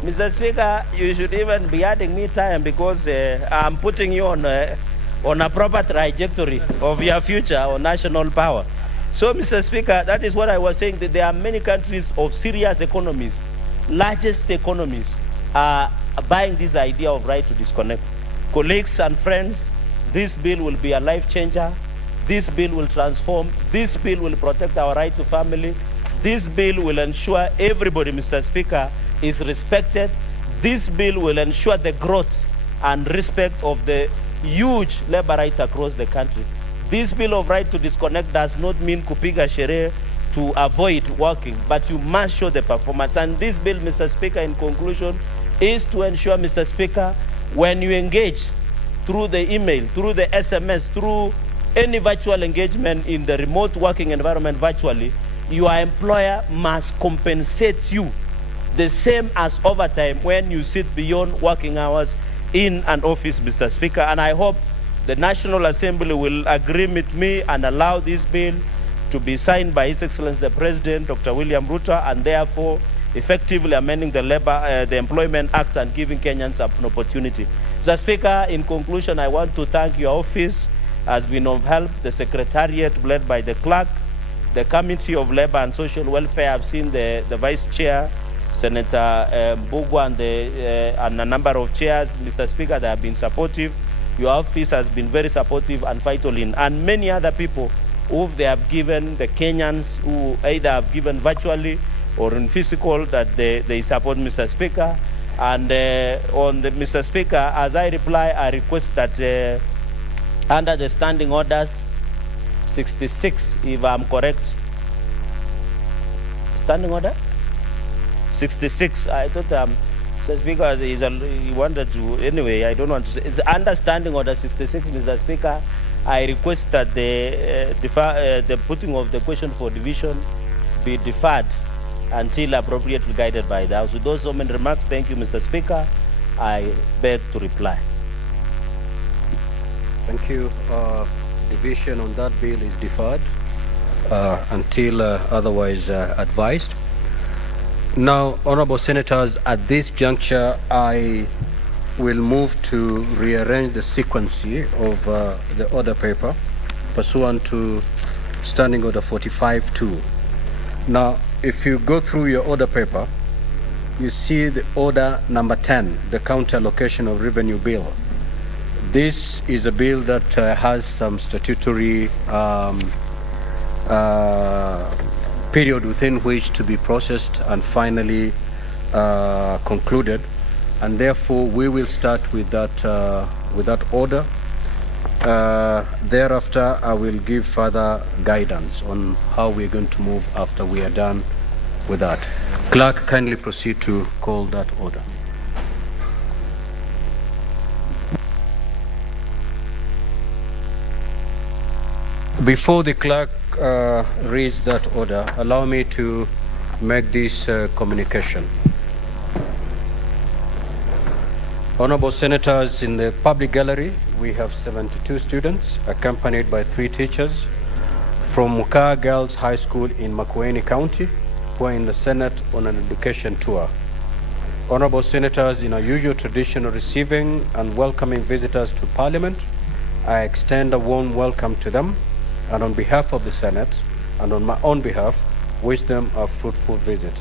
Mr. Speaker, you should even be adding me time, because I'm putting you on a proper trajectory of your future on national power. So, Mr. Speaker, that is what I was saying, that there are many countries of serious economies, largest economies, are buying this idea of right to disconnect. Colleagues and friends, this bill will be a life changer. This bill will transform. This bill will protect our right to family. This bill will ensure everybody, Mr. Speaker, is respected. This bill will ensure the growth and respect of the huge labor rights across the country. This bill of right to disconnect does not mean kupiga sherehe to avoid working, but you must show the performance. And this bill, Mr. Speaker, in conclusion, is to ensure, Mr. Speaker, when you engage through the email, through the SMS, through any virtual engagement in the remote working environment virtually, your employer must compensate you the same as overtime when you sit beyond working hours in an office, Mr. Speaker. And I hope the National Assembly will agree with me and allow this bill to be signed by His Excellency the President, Dr. William Ruto, and therefore effectively amending the Employment Act and giving Kenyans an opportunity. Mr. Speaker, in conclusion, I want to thank your office, has been of help, the Secretariat led by the clerk, the Committee of Labor and Social Welfare. I've seen the Vice Chair, Senator Mbugwa, and a number of chairs. Mr. Speaker, they have been supportive. Your office has been very supportive and vital in, and many other people who they have given, the Kenyans who either have given virtually or in physical, that they support, Mr. Speaker. And on the Mr. Speaker, as I reply, I request that under the standing orders 66, if I'm correct, standing order 66, I thought Mr. Speaker, he wanted to, anyway, I don't want to say, it's under standing order 66, Mr. Speaker. I request that the putting of the question for division be deferred until appropriately guided by the House. With those so many remarks, thank you, Mr. Speaker. I beg to reply. Thank you. Division on that bill is deferred until otherwise advised. Now, Honorable Senators, at this juncture, I will move to rearrange the sequence of the order paper pursuant to Standing Order 45-2. Now, if you go through your order paper, you see the order number 10, the counter allocation of revenue bill. This is a bill that has some statutory period within which to be processed and finally concluded, and therefore we will start with that order. Thereafter, I will give further guidance on how we're going to move after we are done with that. Clerk, kindly proceed to call that order. Before the clerk reads that order, allow me to make this communication. Honorable Senators, in the public gallery, we have 72 students accompanied by 3 teachers from Mukaa Girls High School in Makueni County who are in the Senate on an education tour. Honorable Senators, in our usual tradition of receiving and welcoming visitors to Parliament, I extend a warm welcome to them, and on behalf of the Senate and on my own behalf, wish them a fruitful visit.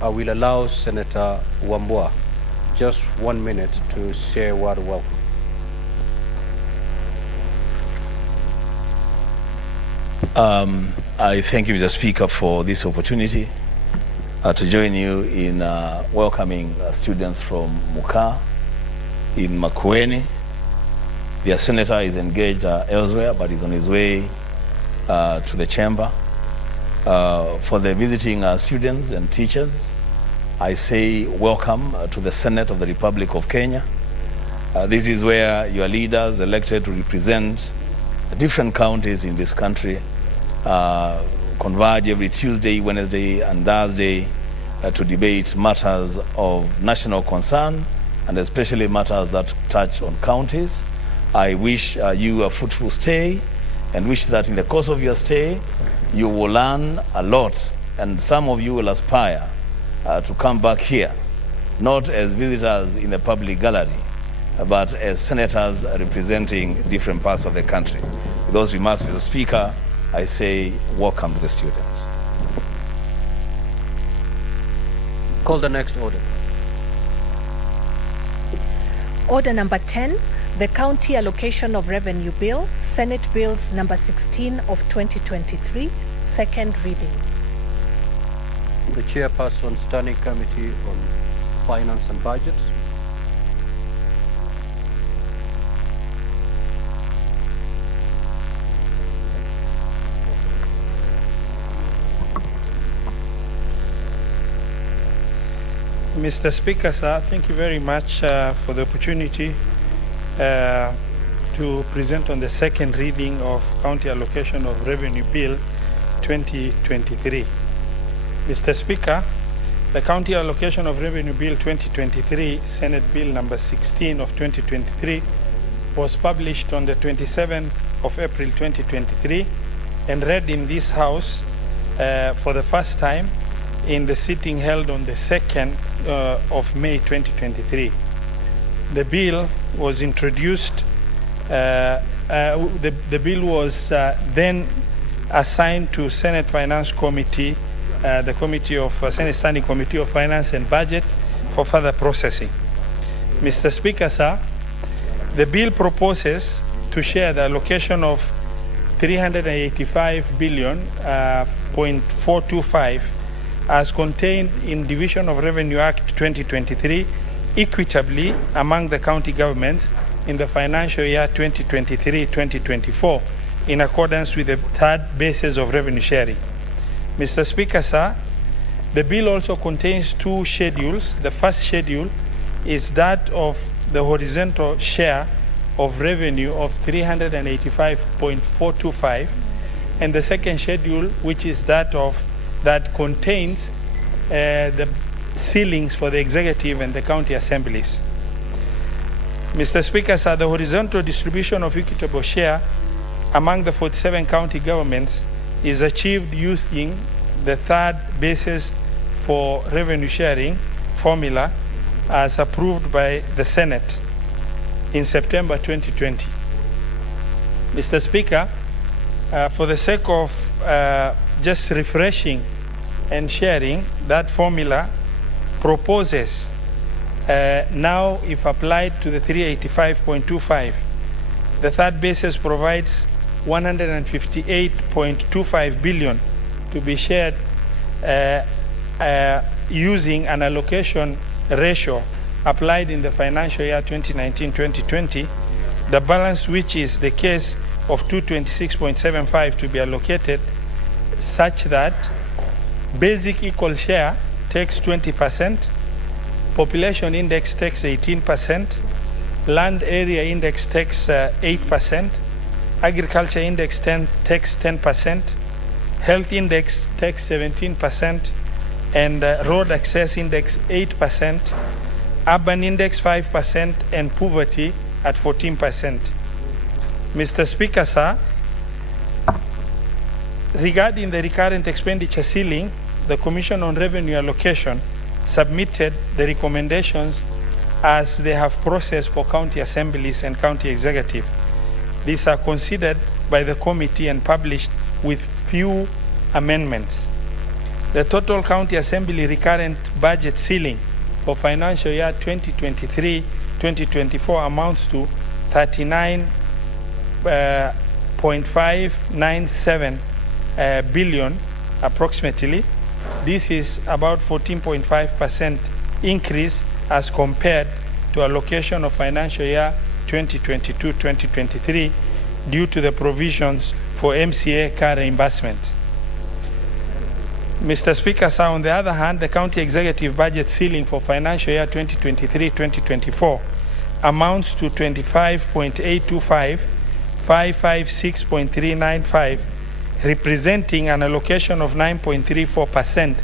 I will allow Senator Wambua just 1 minute to say a word of welcome. I thank you, Mr. Speaker, for this opportunity to join you in welcoming students from Muka in Makueni. Their senator is engaged elsewhere, but is on his way to the chamber. For the visiting students and teachers, I say welcome to the Senate of the Republic of Kenya. This is where your leaders elected to represent different counties in this country converge every Tuesday, Wednesday, and Thursday to debate matters of national concern, and especially matters that touch on counties. I wish you a fruitful stay, and wish that in the course of your stay, you will learn a lot, and some of you will aspire to come back here, not as visitors in the public gallery, but as senators representing different parts of the country. With those remarks, Mr. Speaker, I say welcome to the students. Call the next order. Order number 10, the County Allocation of Revenue Bill, Senate Bills number 16 of 2023, second reading. The Chairperson, Standing Committee on Finance and Budget. Mr. Speaker, sir, thank you very much for the opportunity to present on the second reading of County Allocation of Revenue Bill 2023. Mr. Speaker, the County Allocation of Revenue Bill 2023, Senate Bill number 16 of 2023, was published on the 27th of April 2023 and read in this House for the first time in the sitting held on the 2nd of May 2023. The bill was introduced, the bill was then assigned to Senate Finance Committee, the Committee of Senate Standing Committee of Finance and Budget for further processing. Mr. Speaker, sir, the bill proposes to share the allocation of 385 billion, 0.425 as contained in Division of Revenue Act 2023 equitably among the county governments in the financial year 2023-2024 in accordance with the third basis of revenue sharing. Mr. Speaker, sir, the bill also contains two schedules. The first schedule is that of the horizontal share of revenue of 385.425, and the second schedule, which is that contains the ceilings for the executive and the county assemblies. Mr. Speaker, sir, the horizontal distribution of equitable share among the 47 county governments is achieved using the third basis for revenue sharing formula as approved by the Senate in September 2020. Mr. Speaker, for the sake of just refreshing and sharing, that formula proposes now, if applied to the 385.25, the third basis provides 158.25 billion to be shared using an allocation ratio applied in the financial year 2019-2020, the balance, which is the case of 226.75, to be allocated such that basic equal share takes 20%, population index takes 18%, land area index takes 8%, agriculture index takes 10%, health index takes 17%, and road access index 8%, urban index 5%, and poverty at 14%. Mr. Speaker, sir, regarding the recurrent expenditure ceiling, the Commission on Revenue Allocation submitted the recommendations as they have processed for county assemblies and county executive. These are considered by the committee and published with few amendments. The total County Assembly recurrent budget ceiling for financial year 2023-2024 amounts to 39.597 billion approximately. This is about 14.5% increase as compared to allocation of financial year 2022-2023 due to the provisions for MCA car reimbursement. Mr. Speaker, sir, on the other hand, the county executive budget ceiling for financial year 2023-2024 amounts to 25.825, 556.395, representing an allocation of 9.34%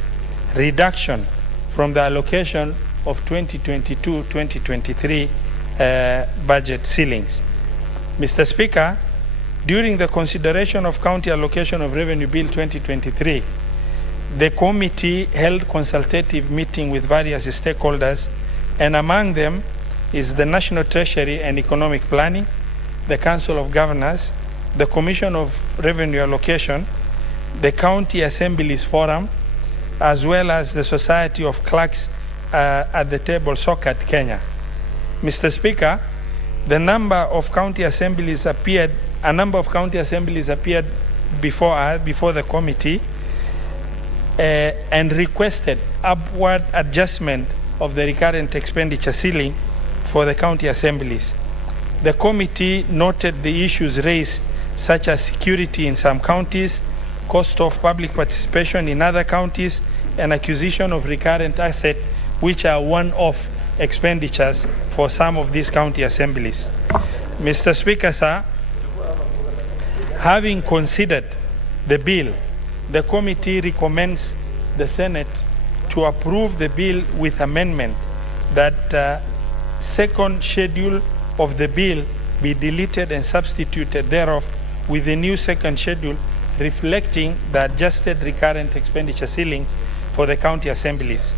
reduction from the allocation of 2022-2023 budget ceilings. Mr. Speaker, during the consideration of County Allocation of Revenue Bill 2023, the committee held consultative meeting with various stakeholders, and among them is the National Treasury and Economic Planning, the Council of Governors, the Commission of Revenue Allocation, the County Assemblies Forum, as well as the Society of Clerks at the table, SOCAT Kenya. Mr. Speaker, a number of county assemblies appeared before the committee and requested upward adjustment of the recurrent expenditure ceiling for the county assemblies. The committee noted the issues raised, such as security in some counties, cost of public participation in other counties, and acquisition of recurrent assets, which are one-off expenditures for some of these county assemblies. Mr. Speaker, sir, having considered the bill, the committee recommends the Senate to approve the bill with amendment that second schedule of the bill be deleted and substituted thereof with the new second schedule reflecting the adjusted recurrent expenditure ceilings for the county assemblies.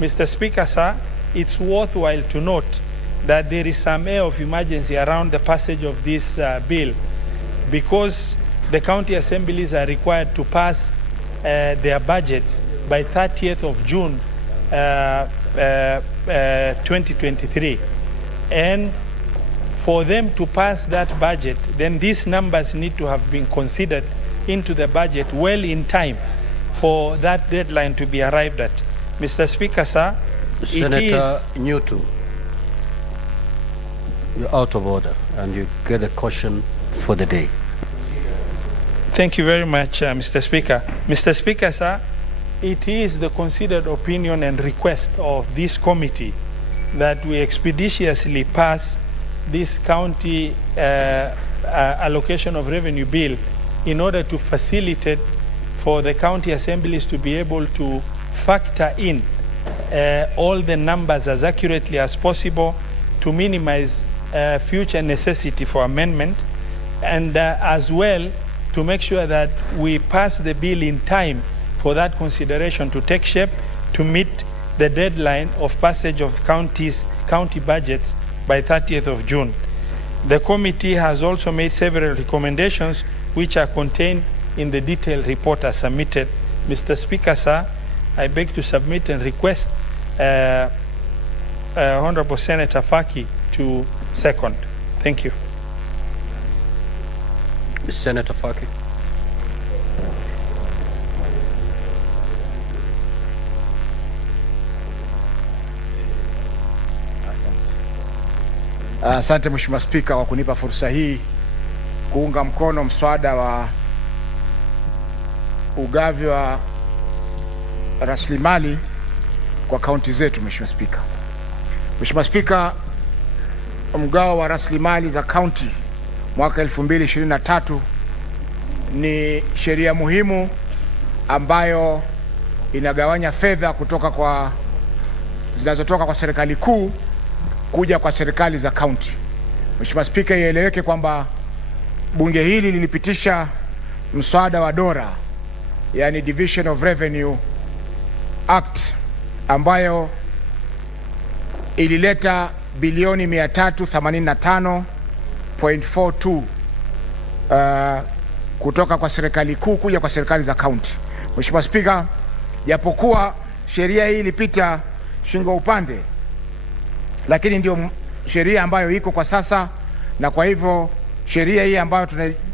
Mr. Speaker, sir, it's worthwhile to note that there is some air of emergency around the passage of this bill, because the county assemblies are required to pass their budgets by 30th of June 2023. And for them to pass that budget, then these numbers need to have been considered into the budget well in time for that deadline to be arrived at. Mr. Speaker, sir, Senator Newton, you're out of order and you get a caution for the day. Thank you very much, Mr. Speaker. Mr. Speaker, sir, it is the considered opinion and request of this committee that we expeditiously pass this county allocation of revenue bill in order to facilitate for the county assemblies to be able to factor in all the numbers as accurately as possible to minimize future necessity for amendment, and as well to make sure that we pass the bill in time for that consideration to take shape to meet the deadline of passage of county budgets by 30th of June. The committee has also made several recommendations which are contained in the detailed report as submitted. Mr. Speaker, sir, I beg to submit and request Honorable Senator Faki to second. Thank you. Senator Faki. Asante Mheshimiwa Spika kwa kunipa fursa hii kuunga mkono mswada wa ugavi wa rasilimali kwa kaunti zetu. Mheshimiwa Spika, Mheshimiwa Spika, mgao wa rasilimali za kaunti mwaka 2023 ni sheria muhimu ambayo inagawanya fedha kutoka zinazotoka kwa serikali kuu kuja kwa serikali za kaunti. Mheshimiwa Spika, ieleweke kwamba bunge hili lilipitisha mswada wa DORA, yani Division of Revenue Act, ambayo ilileta bilioni 385.42 kutoka kwa serikali kuu kuja kwa serikali za kaunti. Mheshimiwa Spika, japokuwa sheria hii ilipita shingo upande, lakini ndio sheria ambayo iko kwa sasa, na kwa hivyo sheria hii ambayo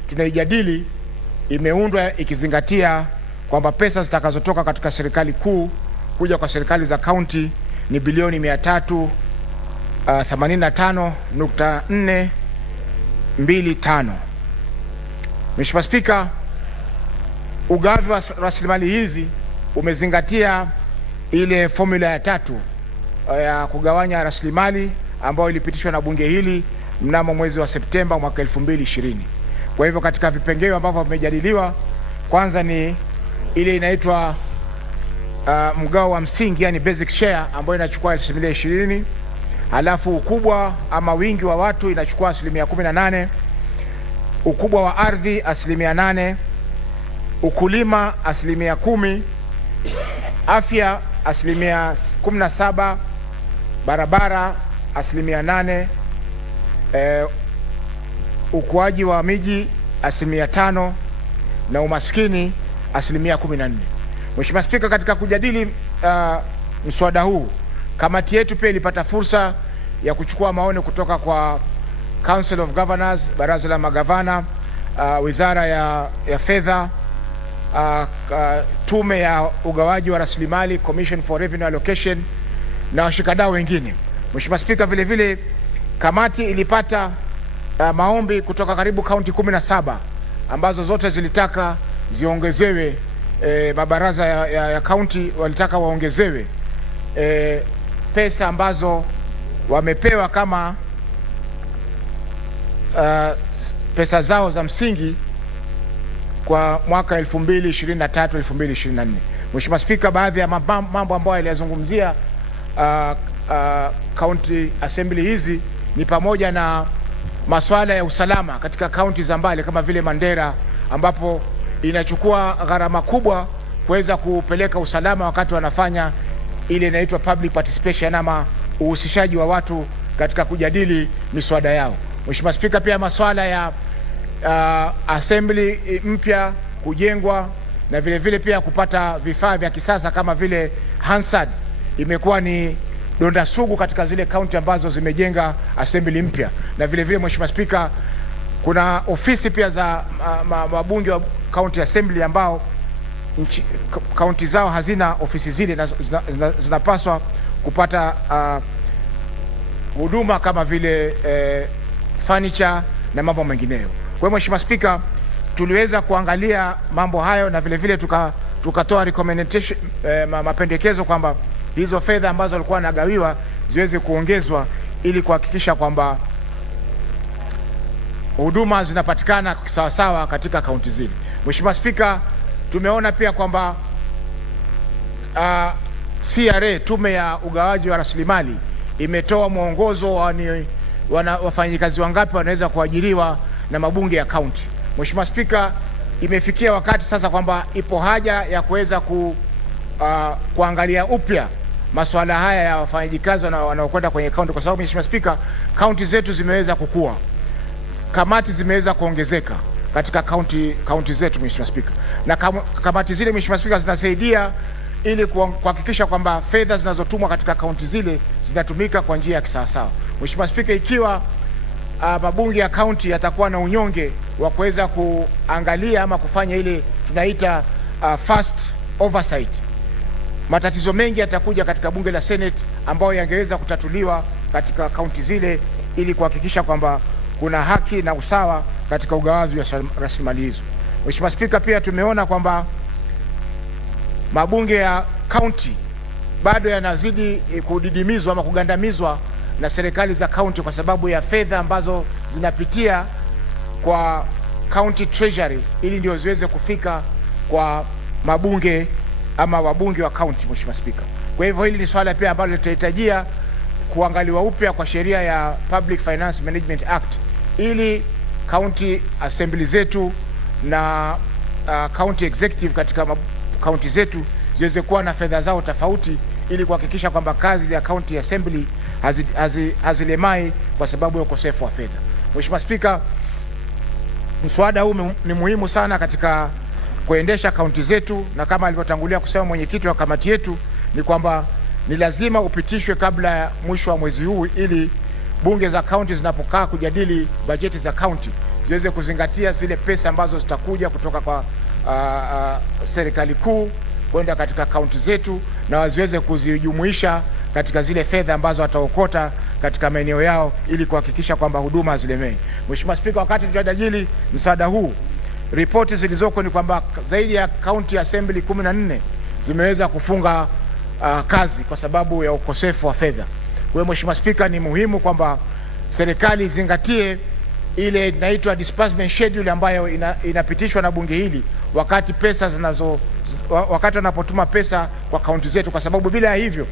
tunaijadili imeundwa ikizingatia kwamba pesa zitakazotoka katika serikali kuu kuja kwa serikali za kaunti ni bilioni 385.425. Mheshimiwa Spika, ugavi wa rasilimali hizi umezingatia ile formula ya 3 ya kugawanya rasilimali ambayo ilipitishwa na bunge hili mnamo mwezi wa Septemba mwaka 2020. Kwa hivyo katika vipengele ambavyo vimejadiliwa, kwanza ni ile inaitwa mgao wa msingi, yani basic share, ambayo inachukua 20%. Halafu ukubwa ama wingi wa watu inachukua 18%, ukubwa wa ardhi 8%, ukulima 10%, afya 17%, barabara 8%, ukuaji wa miji 5%, na umaskini 14%. Mheshimiwa Spika, katika kujadili mswada huu, kamati yetu pia ilipata fursa ya kuchukua maoni kutoka kwa Council of Governors, baraza la magavana, wizara ya fedha, tume ya ugawaji wa rasilimali, Commission for Revenue Allocation, na washikadau wengine. Mheshimiwa Spika, vile vile kamati ilipata maombi kutoka karibu kaunti 17 ambazo zote zilitaka ziongezewe, mabaraza ya kaunti walitaka waongezewe pesa ambazo wamepewa kama pesa zao za msingi kwa mwaka 2023-2024. Mheshimiwa Spika, baadhi ya mambo ambayo yaliyazungumzia county assembly hizi ni pamoja na masuala ya usalama katika kaunti za mbali kama vile Mandera, ambapo inachukua gharama kubwa kuweza kupeleka usalama wakati wanafanya ile inaitwa public participation ama uhusishaji wa watu katika kujadili miswada yao. Mheshimiwa Spika, pia masuala ya assembly mpya kujengwa na vile vile pia kupata vifaa vya kisasa kama vile Hansard imekuwa ni donda sugu katika zile kaunti ambazo zimejenga assembly mpya. Na vile vile Mheshimiwa Spika, kuna ofisi pia za wabunge wa county assembly ambao kaunti zao hazina ofisi zile na zinapaswa kupata huduma kama vile furniture na mambo mengineyo. Kwa hiyo Mheshimiwa Spika, tuliweza kuangalia mambo hayo na vile vile tukatoa recommendation, mapendekezo kwamba hizo fedha ambazo walikuwa wanagawiwa ziweze kuongezwa ili kuhakikisha kwamba huduma zinapatikana sawasawa katika kaunti zile. Mheshimiwa Spika, tumeona pia kwamba CRA, tume ya ugawaji wa rasilimali, imetoa mwongozo wa wafanyikazi wangapi wanaweza kuajiriwa na mabunge ya kaunti. Mheshimiwa Spika, imefikia wakati sasa kwamba ipo haja ya kuweza kuangalia upya masuala haya ya wafanyikazi wanaokwenda kwenye kaunti, kwa sababu Mheshimiwa Spika, kaunti zetu zimeweza kukua, kamati zimeweza kuongezeka katika kaunti zetu Mheshimiwa Spika, na kamati zile Mheshimiwa Spika zinasaidia ili kuhakikisha kwamba fedha zinazotumwa katika kaunti zile zinatumika kwa njia ya kisawasawa. Mheshimiwa Spika, ikiwa mabunge ya kaunti yatakuwa na unyonge wa kuweza kuangalia ama kufanya ile tunaita fast oversight, matatizo mengi yatakuja katika bunge la Senate ambayo yangeweza kutatuliwa katika kaunti zile ili kuhakikisha kwamba kuna haki na usawa katika ugawaji wa rasilimali hizo. Mheshimiwa Spika, pia tumeona kwamba mabunge ya kaunti bado yanazidi kudidimizwa ama kugandamizwa na serikali za kaunti kwa sababu ya fedha ambazo zinapitia kwa county treasury ili ndio ziweze kufika kwa mabunge ama wabunge wa kaunti Mheshimiwa Spika. Kwa hivyo hili ni swala pia ambalo litahitajia kuangaliwa upya kwa sheria ya Public Finance Management Act ili county assembly zetu na county executive katika county zetu ziweze kuwa na fedha zao tofauti ili kuhakikisha kwamba kazi ya county assembly hazilemai kwa sababu ya ukosefu wa fedha. Mheshimiwa Spika, mswada huu ni muhimu sana katika kuendesha kaunti zetu, na kama alivyotangulia kusema mwenyekiti wa kamati yetu ni kwamba ni lazima upitishwe kabla ya mwisho wa mwezi huu, ili bunge za kaunti zinapokaa kujadili bajeti za kaunti ziweze kuzingatia zile pesa ambazo zitakuja kutoka kwa serikali kuu kwenda katika kaunti zetu, na waziweze kuzijumuisha katika zile fedha ambazo wataokota katika maeneo yao, ili kuhakikisha kwamba huduma hazilemei. Mheshimiwa Spika, wakati tunajadili msaada huu, ripoti zilizoko ni kwamba zaidi ya county assembly 14 zimeweza kufunga kazi kwa sababu ya ukosefu wa fedha. Kwa hiyo Mheshimiwa Spika, ni muhimu kwamba serikali izingatie ile inaitwa disbursement schedule ambayo inapitishwa na bunge hili wakati wakati wanapotuma pesa kwa kaunti zetu, kwa sababu bila ya hivyo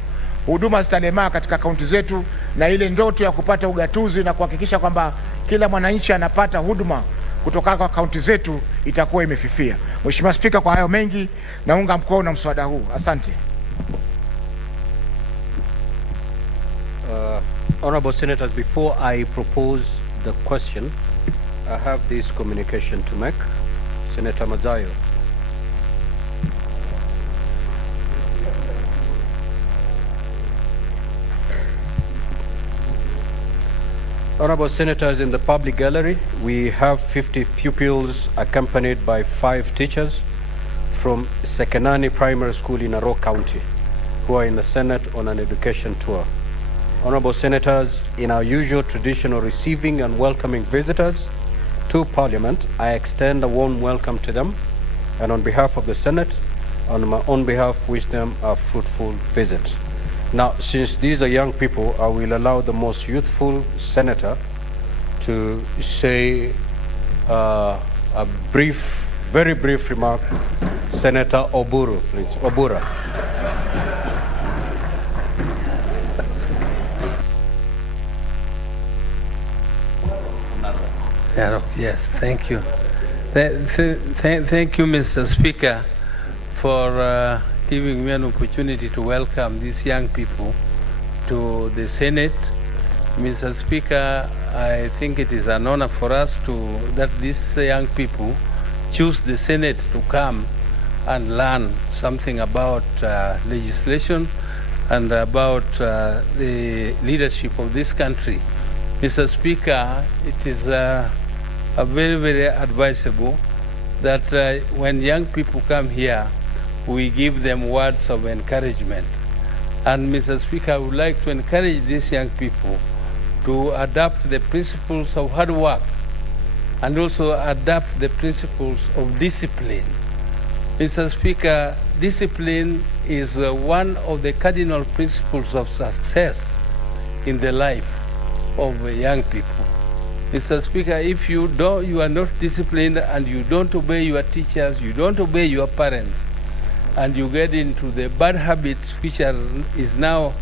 huduma zitalemaa katika kaunti zetu, na ile ndoto ya kupata ugatuzi na kuhakikisha kwamba kila mwananchi anapata huduma kutoka kwa kaunti zetu itakuwa imefifia. Mheshimiwa Spika, kwa hayo mengi naunga mkono na mswada huu. Asante. Honorable Senators, before I propose the question, I have this communication to make. Senator Mazayo. Honorable Senators, in the public gallery, we have 50 pupils accompanied by 5 teachers from Sekenani Primary School in Narok County, who are in the Senate on an education tour. Honorable Senators, in our usual tradition of receiving and welcoming visitors to Parliament, I extend a warm welcome to them, and on behalf of the Senate, on my own behalf, wish them a fruitful visit. Now, since these are young people, I will allow the most youthful senator to say a brief, very brief remark. Senator Oburu, please. Obura. Yes, thank you. Thank you, Mr. Speaker, for giving me an opportunity to welcome these young people to the Senate. Mr. Speaker, I think it is an honor for us that these young people choose the Senate to come and learn something about legislation and about the leadership of this country. Mr. Speaker, it is very, very advisable that when young people come here, we give them words of encouragement. And Mr. Speaker, I would like to encourage these young people to adopt the principles of hard work and also adopt the principles of discipline. Mr. Speaker, discipline is one of the cardinal principles of success in the life of young people. Mr. Speaker, if you are not disciplined and you don't obey your teachers, you don't obey your parents, and you get into the bad habits which is now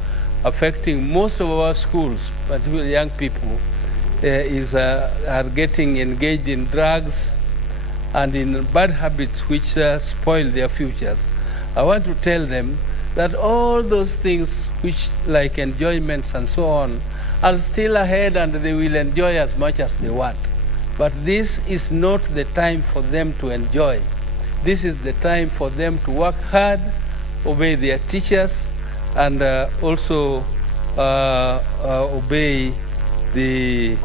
affecting most of our schools, particularly young people, are getting engaged in drugs and in bad habits which spoil their futures. I want to tell them that all those things which like enjoyments and so on are still ahead and they will enjoy as much as they want. But this is not the time for them to enjoy. This is the time for them to work hard, obey their teachers, and also obey the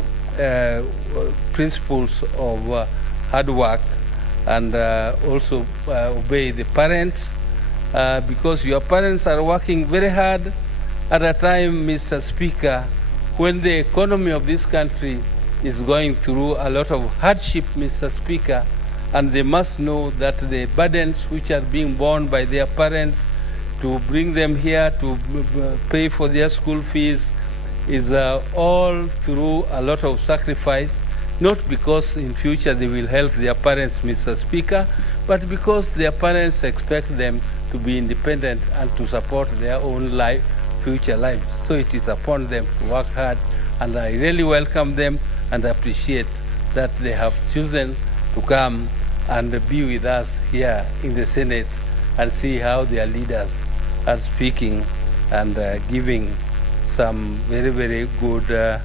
principles of hard work, and also obey the parents, because your parents are working very hard at a time, Mr. Speaker, when the economy of this country is going through a lot of hardship, Mr. Speaker, and they must know that the burdens which are being borne by their parents to bring them here to pay for their school fees is all through a lot of sacrifice, not because in future they will help their parents, Mr. Speaker, but because their parents expect them to be independent and to support their own future lives. So it is upon them to work hard, and I really welcome them and appreciate that they have chosen to come and be with us here in the Senate and see how their leaders are speaking and giving some very, very good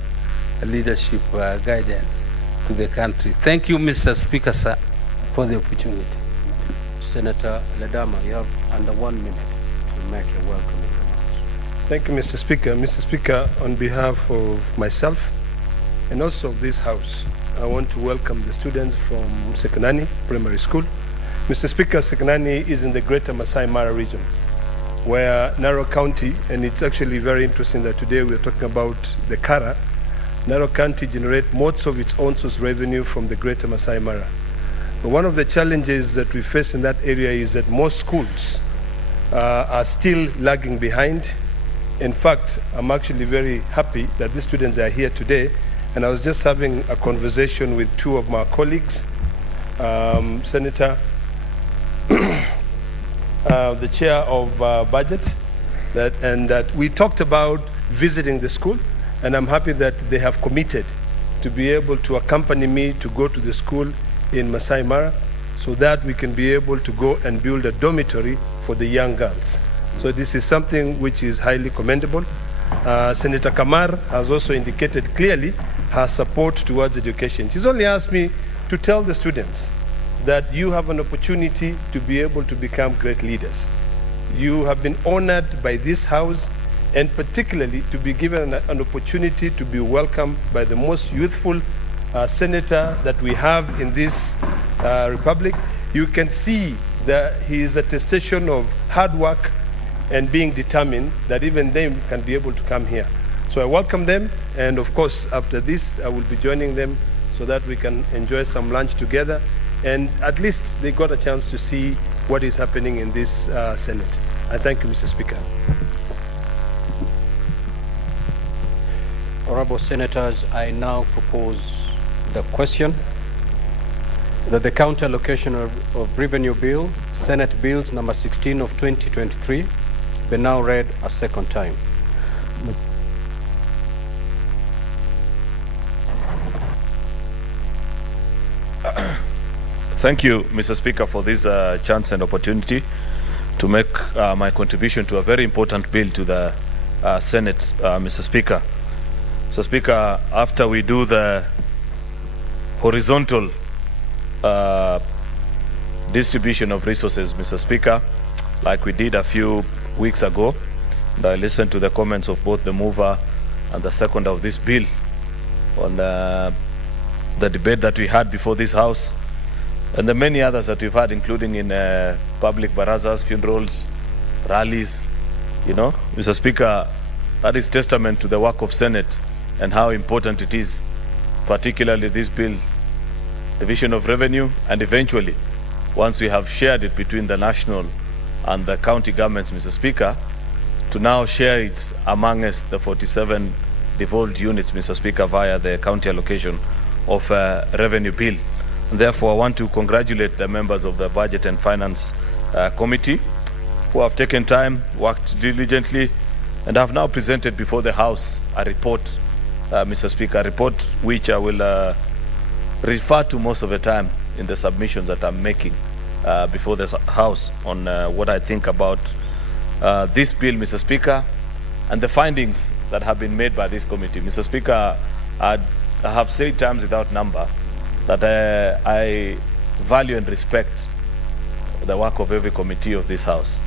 leadership guidance to the country. Thank you, Mr. Speaker, sir, for the opportunity. Senator Ledama, you have under 1 minute to make your welcoming remarks. Thank you, Mr. Speaker. Mr. Speaker, on behalf of myself and also of this House, I want to welcome the students from Sekenani Primary School. Mr. Speaker, Sekenani is in the greater Masai Mara region, where Narok County, and it's actually very interesting that today we're talking about the Kara. Narok County generates most of its own source revenue from the greater Masai Mara. But one of the challenges that we face in that area is that most schools are still lagging behind. In fact, I'm actually very happy that these students are here today. And I was just having a conversation with two of my colleagues, Senator, the chair of budget, that we talked about visiting the school, and I'm happy that they have committed to be able to accompany me to go to the school in Masai Mara so that we can be able to go and build a dormitory for the young girls. So this is something which is highly commendable. Senator Kamar has also indicated clearly her support towards education. She's only asked me to tell the students that you have an opportunity to be able to become great leaders. You have been honored by this House, and particularly to be given an opportunity to be welcomed by the most youthful senator that we have in this republic. You can see that he is a attestation of hard work and being determined that even them can be able to come here. So I welcome them, and of course after this I will be joining them so that we can enjoy some lunch together, and at least they got a chance to see what is happening in this Senate. I thank you, Mr. Speaker. Honorable Senators, I now propose the question that the counter allocation of revenue bill, Senate Bills number 16 of 2023, be now read a second time. Thank you, Mr. Speaker, for this chance and opportunity to make my contribution to a very important bill to the Senate, Mr. Speaker. Mr. Speaker, after we do the horizontal distribution of resources, Mr. Speaker, like we did a few weeks ago, and I listened to the comments of both the mover and the seconder of this bill on the debate that we had before this House, and the many others that we've had, including in public barazas, funerals, rallies. You know, Mr. Speaker, that is testament to the work of Senate and how important it is, particularly this bill, division of revenue, and eventually, once we have shared it between the national and the county governments, Mr. Speaker, to now share it amongst the 47 devolved units, Mr. Speaker, via the county allocation of revenue bill. And therefore, I want to congratulate the members of the Budget and Finance Committee who have taken time, worked diligently, and have now presented before the House a report, Mr. Speaker, a report which I will refer to most of the time in the submissions that I'm making before the House on what I think about this bill, Mr. Speaker, and the findings that have been made by this committee. Mr. Speaker, I have said times without number that I value and respect the work of every committee of this House.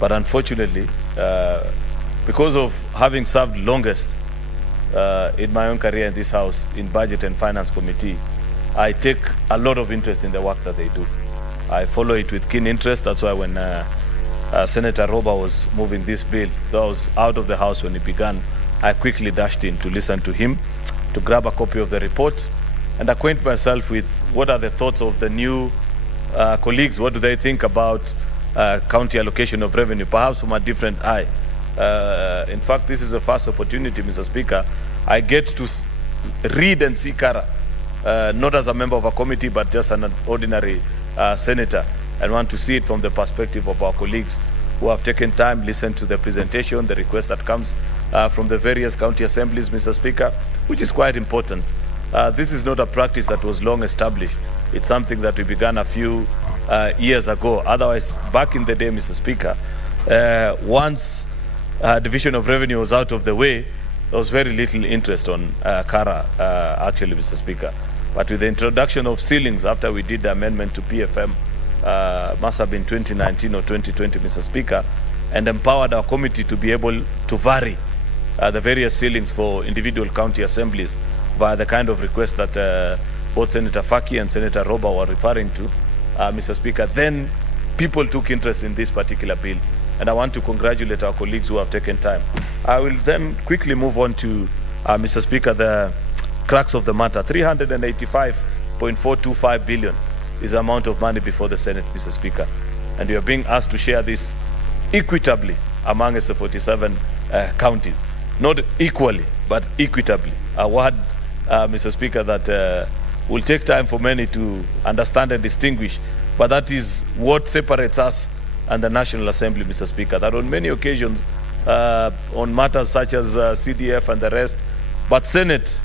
But unfortunately, because of having served longest in my own career in this House, in Budget and Finance Committee, I take a lot of interest in the work that they do. I follow it with keen interest. That's why when Senator Roba was moving this bill, that was out of the House when it began, I quickly dashed in to listen to him, to grab a copy of the report, and acquaint myself with what are the thoughts of the new colleagues. What do they think about county allocation of revenue, perhaps from a different eye. In fact, this is the first opportunity, Mr. Speaker, I get to read and see Kara, not as a member of a committee, but just an ordinary senator, and want to see it from the perspective of our colleagues who have taken time, listened to the presentation, the request that comes from the various county assemblies, Mr. Speaker, which is quite important. This is not a practice that was long established. It's something that we began a few years ago. Otherwise, back in the day, Mr. Speaker, once division of revenue was out of the way, there was very little interest on Kara, actually, Mr. Speaker. But with the introduction of ceilings, after we did the amendment to PFM must have been 2019 or 2020, Mr. Speaker, and empowered our committee to be able to vary the various ceilings for individual county assemblies via the kind of request that both Senator Faki and Senator Roba were referring to, Mr. Speaker. Then people took interest in this particular bill, and I want to congratulate our colleagues who have taken time. I will then quickly move on to, Mr. Speaker, the crux of the matter. 385.425 billion is the amount of money before the Senate, Mr. Speaker, and we are being asked to share this equitably amongst the 47 counties. Not equally, but equitably. A word, Mr. Speaker, that will take time for many to understand and distinguish, but that is what separates us and the National Assembly, Mr. Speaker, that on many occasions, on matters such as CDF and the rest, but Senate,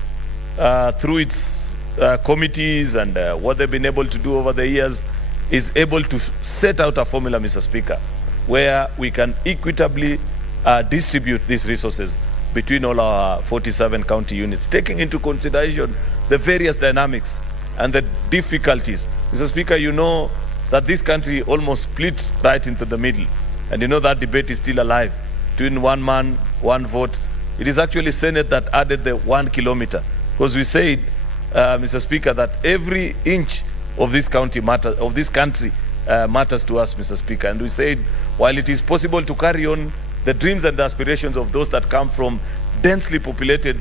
through its committees and what they've been able to do over the years, is able to set out a formula, Mr. Speaker, where we can equitably distribute these resources between all our 47 county units, taking into consideration the various dynamics and the difficulties. Mr. Speaker, you know that this country almost split right into the middle, and you know that debate is still alive between one man, one vote. It is actually Senate that added the 1 kilometer, because we said, Mr. Speaker, that every inch of this county matter, of this country matters to us, Mr. Speaker. And we said, while it is possible to carry on the dreams and the aspirations of those that come from densely populated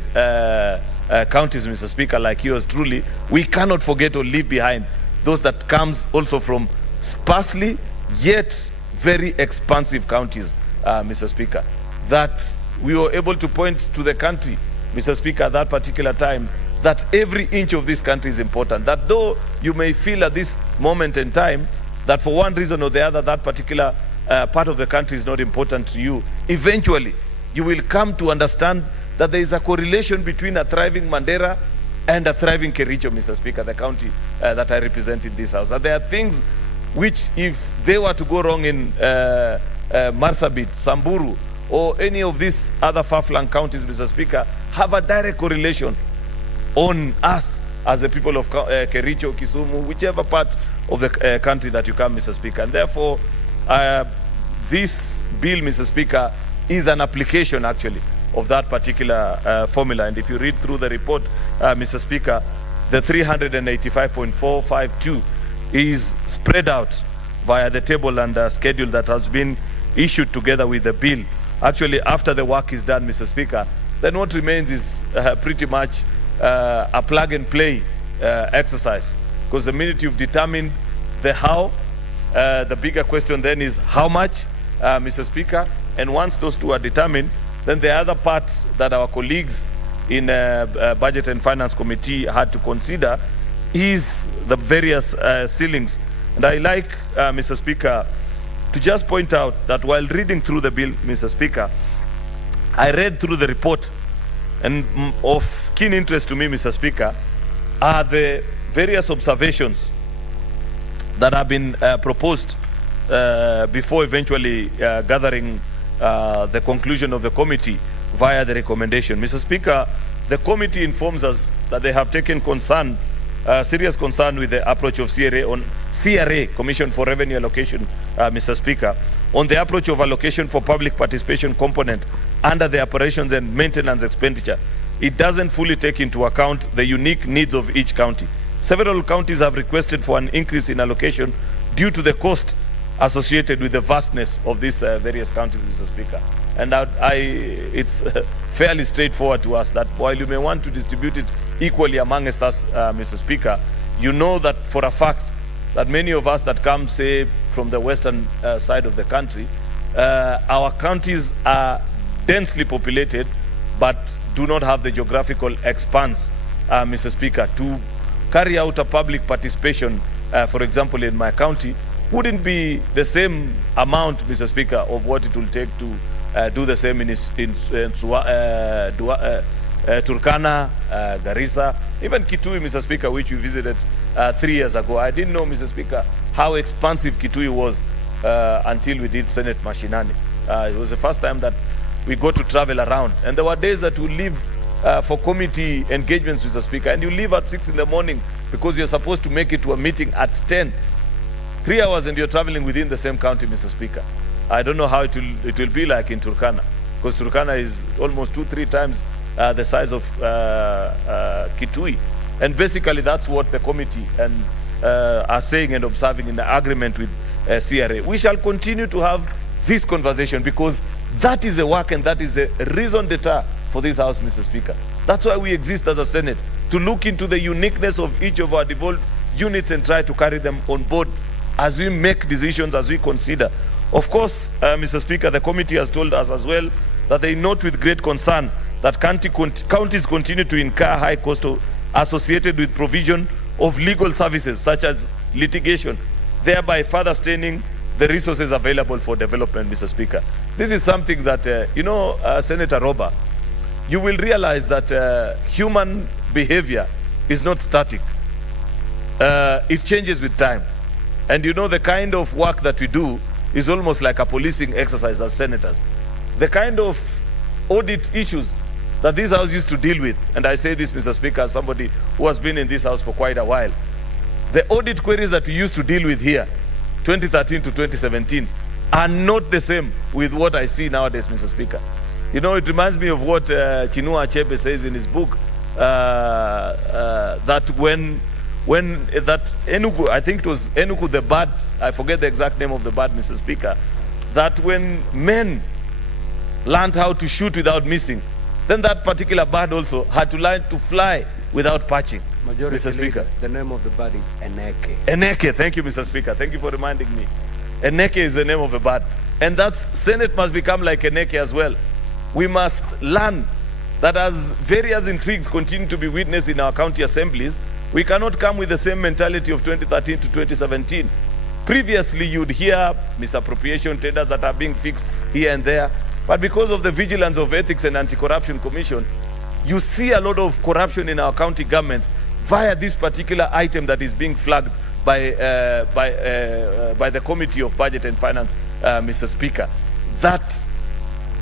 counties, Mr. Speaker, like yours truly, we cannot forget or leave behind those that comes also from sparsely yet very expansive counties, Mr. Speaker. That we were able to point to the country, Mr. Speaker, at that particular time, that every inch of this country is important. That though you may feel at this moment in time that for one reason or the other, that particular part of the country is not important to you, eventually you will come to understand that there is a correlation between a thriving Mandera and a thriving Kericho, Mr. Speaker, the county that I represent in this house. That there are things which, if they were to go wrong in Marsabit, Samburu, or any of these other far-flung counties, Mr. Speaker, have a direct correlation on us as the people of Kericho, Kisumu, whichever part of the country that you come, Mr. Speaker. And therefore, this bill, Mr. Speaker, is an application, actually, of that particular formula. And if you read through the report, Mr. Speaker, the 385.452 is spread out via the table and schedule that has been issued together with the bill. Actually, after the work is done, Mr. Speaker, then what remains is pretty much a plug and play exercise. Because the minute you've determined the how, the bigger question then is how much, Mr. Speaker. And once those two are determined, then the other parts that our colleagues in Budget and Finance Committee had to consider is the various ceilings. And I like, Mr. Speaker, to just point out that while reading through the bill, Mr. Speaker, I read through the report, and of keen interest to me, Mr. Speaker, are the various observations that have been proposed before eventually gathering the conclusion of the committee via the recommendation. Mr. Speaker, the committee informs us that they have taken concern, serious concern with the approach of CRA, Commission for Revenue Allocation, Mr. Speaker, on the approach of allocation for public participation component under the operations and maintenance expenditure. It doesn't fully take into account the unique needs of each county. Several counties have requested for an increase in allocation due to the cost associated with the vastness of these various counties, Mr. Speaker. And it's fairly straightforward to us that while you may want to distribute it equally amongst us, Mr. Speaker, you know that for a fact that many of us that come, say, from the western side of the country, our counties are densely populated but do not have the geographical expanse, Mr. Speaker, to carry out a public participation, for example, in my county, wouldn't be the same amount, Mr. Speaker, of what it will take to do the same in Turkana, Garissa, even Kitui, Mr. Speaker, which we visited 3 years ago. I didn't know, Mr. Speaker, how expansive Kitui was until we did Senate Mashinani. It was the first time that we got to travel around. And there were days that we leave for committee engagements, Mr. Speaker, and you leave at 6 in the morning because you're supposed to make it to a meeting at 10. 3 hours and you're traveling within the same county, Mr. Speaker. I don't know how it will be like in Turkana, because Turkana is almost 2-3 times the size of Kitui. And basically that's what the committee and are saying and observing in the agreement with CRA. We shall continue to have this conversation because that is a work and that is a raison d'etre for this House, Mr. Speaker. That's why we exist as a Senate, to look into the uniqueness of each of our devolved units and try to carry them on board as we make decisions, as we consider. Of course, Mr. Speaker, the committee has told us as well that they note with great concern that counties continue to incur high costs associated with provision of legal services such as litigation, thereby further straining the resources available for development, Mr. Speaker. This is something that, Senator Roba, you will realize that human behavior is not static. It changes with time. And you know, the kind of work that we do is almost like a policing exercise as senators. The kind of audit issues that this House used to deal with, and I say this, Mr. Speaker, as somebody who has been in this House for quite a while, the audit queries that we used to deal with here, 2013 to 2017, are not the same with what I see nowadays, Mr. Speaker. You know, it reminds me of what Chinua Achebe says in his book, that when that Enugu, I think it was Enugu the bird, I forget the exact name of the bird, Mr. Speaker, that when men learned how to shoot without missing, then that particular bird also had to learn to fly without perching. Majority Mr. Speaker. Leader, the name of the bird is Eneke. Eneke, thank you, Mr. Speaker. Thank you for reminding me. Eneke is the name of a bird. And that's, Senate must become like Eneke as well. We must learn that as various intrigues continue to be witnessed in our county assemblies, we cannot come with the same mentality of 2013 to 2017. Previously, you'd hear misappropriation tenders that are being fixed here and there. But because of the vigilance of Ethics and Anti-Corruption Commission, you see a lot of corruption in our county governments via this particular item that is being flagged by the Committee of Budget and Finance, Mr. Speaker. That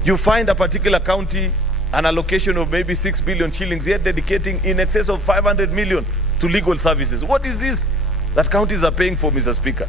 you find a particular county an allocation of maybe 6 billion shillings, yet dedicating in excess of 500 million to legal services. What is this that counties are paying for, Mr. Speaker?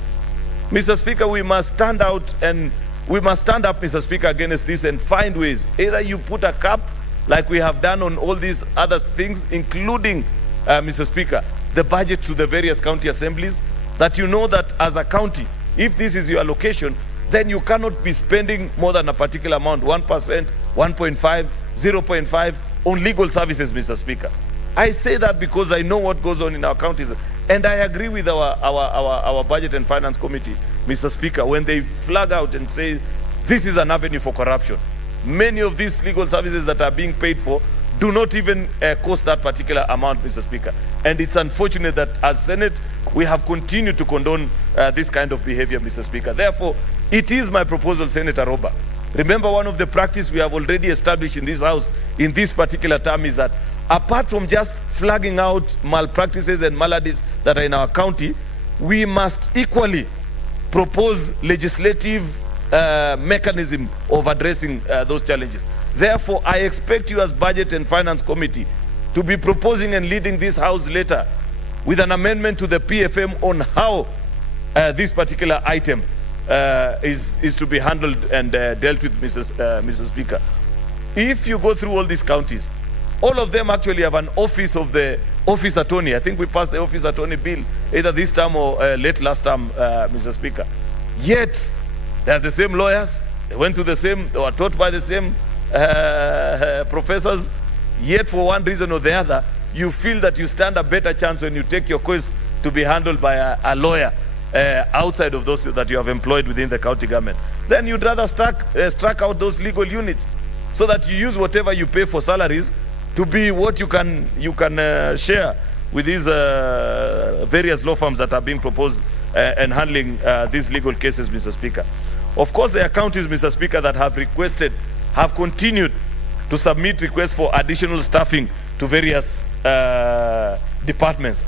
Mr. Speaker, we must stand out and we must stand up, Mr. Speaker, against this and find ways. Either you put a cap, like we have done on all these other things, including, Mr. Speaker, the budget to the various county assemblies, that you know that as a county, if this is your allocation, then you cannot be spending more than a particular amount, 1%, 1.5, 0.5 on legal services, Mr. Speaker. I say that because I know what goes on in our counties. And I agree with our Budget and Finance Committee, Mr. Speaker, when they flag out and say this is an avenue for corruption. Many of these legal services that are being paid for do not even cost that particular amount, Mr. Speaker. And it's unfortunate that as Senate, we have continued to condone this kind of behavior, Mr. Speaker. Therefore, it is my proposal, Senator Roba. Remember, one of the practice we have already established in this House in this particular term is that apart from just flagging out malpractices and maladies that are in our county, we must equally propose legislative mechanism of addressing those challenges. Therefore, I expect you as Budget and Finance Committee to be proposing and leading this House later with an amendment to the PFM on how this particular item is to be handled and dealt with, Mrs. Speaker. If you go through all these counties, all of them actually have an office of the office attorney. I think we passed the office attorney bill either this term or late last term, Mr. Speaker. Yet, they are the same lawyers, they went to the same, they were taught by the same professors, yet for one reason or the other, you feel that you stand a better chance when you take your case to be handled by a lawyer outside of those that you have employed within the county government. Then you'd rather strike out those legal units so that you use whatever you pay for salaries to be what you can share with these various law firms that are being proposed and handling these legal cases, Mr. Speaker. Of course, there are counties, Mr. Speaker, that have continued to submit requests for additional staffing to various departments.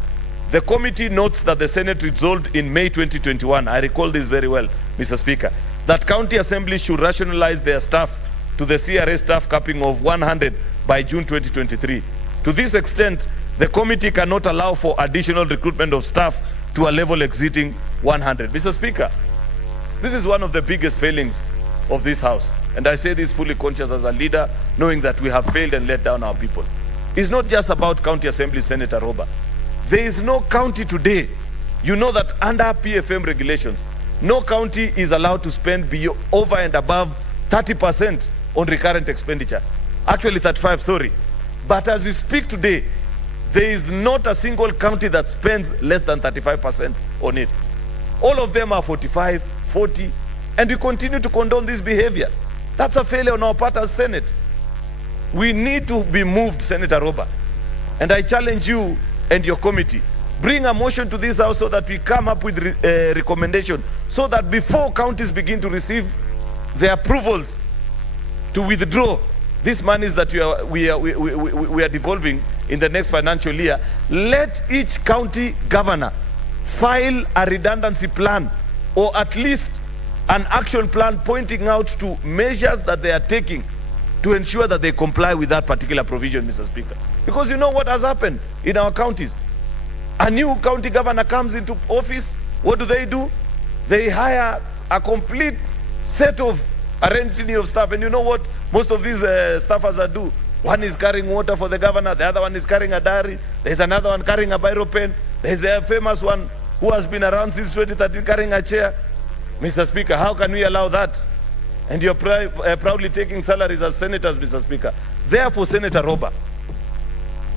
The committee notes that the Senate resolved in May 2021, I recall this very well, Mr. Speaker, that county assemblies should rationalize their staff to the CRA staff capping of 100 by June 2023. To this extent, The committee cannot allow for additional recruitment of staff to a level exceeding 100. Mr. Speaker, this is one of the biggest failings of this House. And I say this fully conscious as a leader, knowing that we have failed and let down our people. It's not just about County Assembly, Senator Roba. There is no county today. You know that under PFM regulations, no county is allowed to spend over and above 30% on recurrent expenditure. Actually 35, sorry. But as we speak today, there is not a single county that spends less than 35% on it. All of them are 45, 40, and we continue to condone this behavior. That's a failure on our part as Senate. We need to be moved, Senator Roba. And I challenge you and your committee, bring a motion to this House so that we come up with a recommendation so that before counties begin to receive the approvals to withdraw these monies that we are devolving in the next financial year, let each county governor file a redundancy plan or at least an action plan pointing out to measures that they are taking to ensure that they comply with that particular provision, Mr. Speaker. Because you know what has happened in our counties. A new county governor comes into office, what do? They hire a complete set of arranging of staff, and you know what most of these staffers are do? One is carrying water for the governor, the other one is carrying a diary, there's another one carrying a biro pen, there's a famous one who has been around since 2013 carrying a chair. Mr. Speaker, how can we allow that? And you're proudly taking salaries as senators, Mr. Speaker. Therefore, Senator Roba,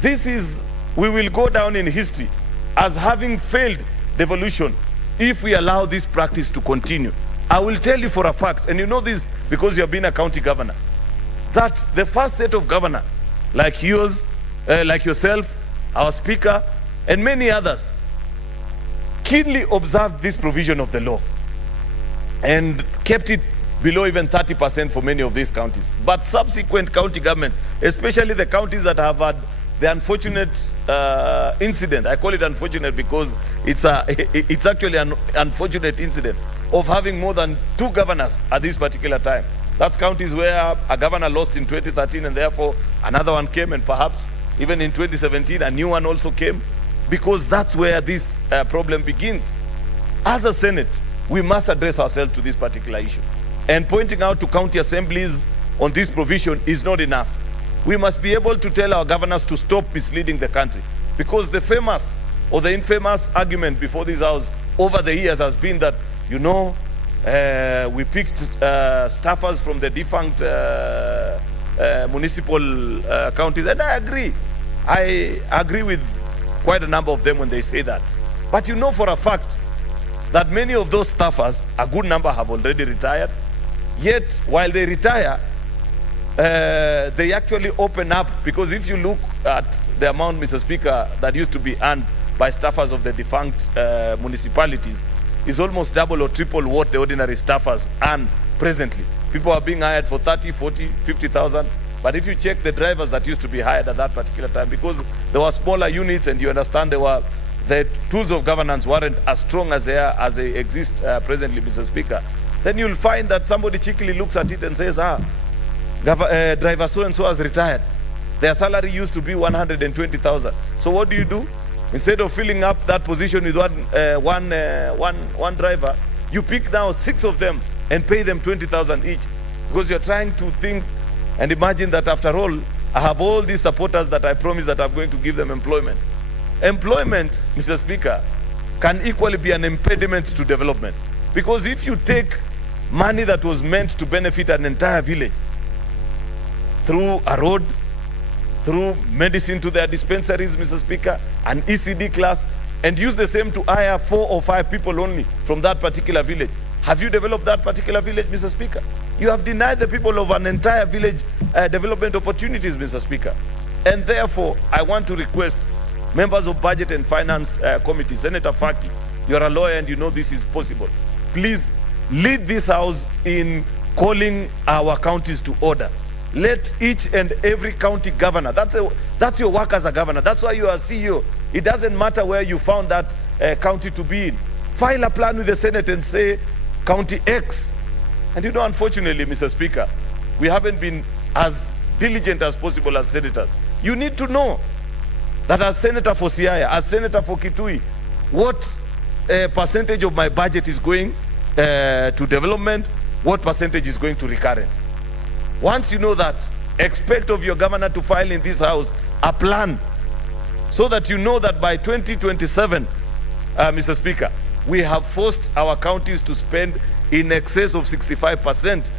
we will go down in history as having failed devolution if we allow this practice to continue. I will tell you for a fact, and you know this because you have been a county governor, that the first set of governor, like yours, like yourself, our speaker, and many others, keenly observed this provision of the law and kept it below even 30% for many of these counties. But subsequent county governments, especially the counties that have had the unfortunate incident, I call it unfortunate because it's actually an unfortunate incident of having more than 2 governors at this particular time. That's counties where a governor lost in 2013 and therefore another one came, and perhaps even in 2017 a new one also came, because that's where this problem begins. As a Senate, we must address ourselves to this particular issue. And pointing out to county assemblies on this provision is not enough. We must be able to tell our governors to stop misleading the country, because the famous or the infamous argument before this House over the years has been that, you know, we picked staffers from the defunct municipal counties, and I agree with quite a number of them when they say that. But you know for a fact that many of those staffers, a good number, have already retired. Yet while they retire, they actually open up, because if you look at the amount, Mr. Speaker, that used to be earned by staffers of the defunct municipalities, is almost double or triple what the ordinary staffers earn presently. People are being hired for 30, 40, 50,000. But if you check the drivers that used to be hired at that particular time, because there were smaller units, and you understand the tools of governance weren't as strong as they exist presently, Mr. Speaker, then you'll find that somebody cheekily looks at it and says, driver so-and-so has retired. Their salary used to be 120,000. So what do? Instead of filling up that position with one driver, you pick now 6 of them and pay them 20,000 each, because you're trying to think and imagine that after all, I have all these supporters that I promise that I'm going to give them employment. Employment, Mr. Speaker, can equally be an impediment to development, because if you take money that was meant to benefit an entire village through a road, through medicine to their dispensaries, Mr. Speaker, an ECD class, and use the same to hire 4 or 5 people only from that particular village, have you developed that particular village, Mr. Speaker? You have denied the people of an entire village development opportunities, Mr. Speaker. And therefore, I want to request members of Budget and Finance Committee, Senator Faki, you're a lawyer and you know this is possible. Please lead this House in calling our counties to order. Let each and every county governor, that's your work as a governor, that's why you are CEO. It doesn't matter where you found that county to be in. File a plan with the Senate and say, County X. And you know, unfortunately, Mr. Speaker, we haven't been as diligent as possible as senators. You need to know that as senator for Siaya, as senator for Kitui, what percentage of my budget is going to development, what percentage is going to recurrent. Once you know that, expect of your governor to file in this house a plan so that you know that by 2027, Mr. Speaker, we have forced our counties to spend in excess of 65%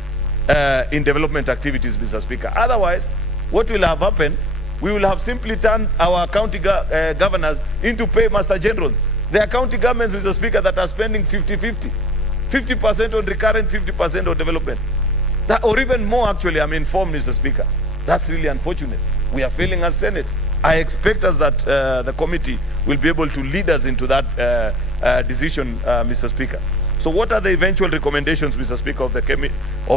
in development activities, Mr. Speaker. Otherwise, what will have happened, we will have simply turned our county governors into paymaster generals. There are county governments, Mr. Speaker, that are spending 50-50. 50% on recurrent, 50% on development. That, or even more, actually, I'm informed, Mr. Speaker. That's really unfortunate. We are failing as Senate. I expect us that the committee will be able to lead us into that decision, Mr. Speaker. So what are the eventual recommendations, Mr. Speaker, of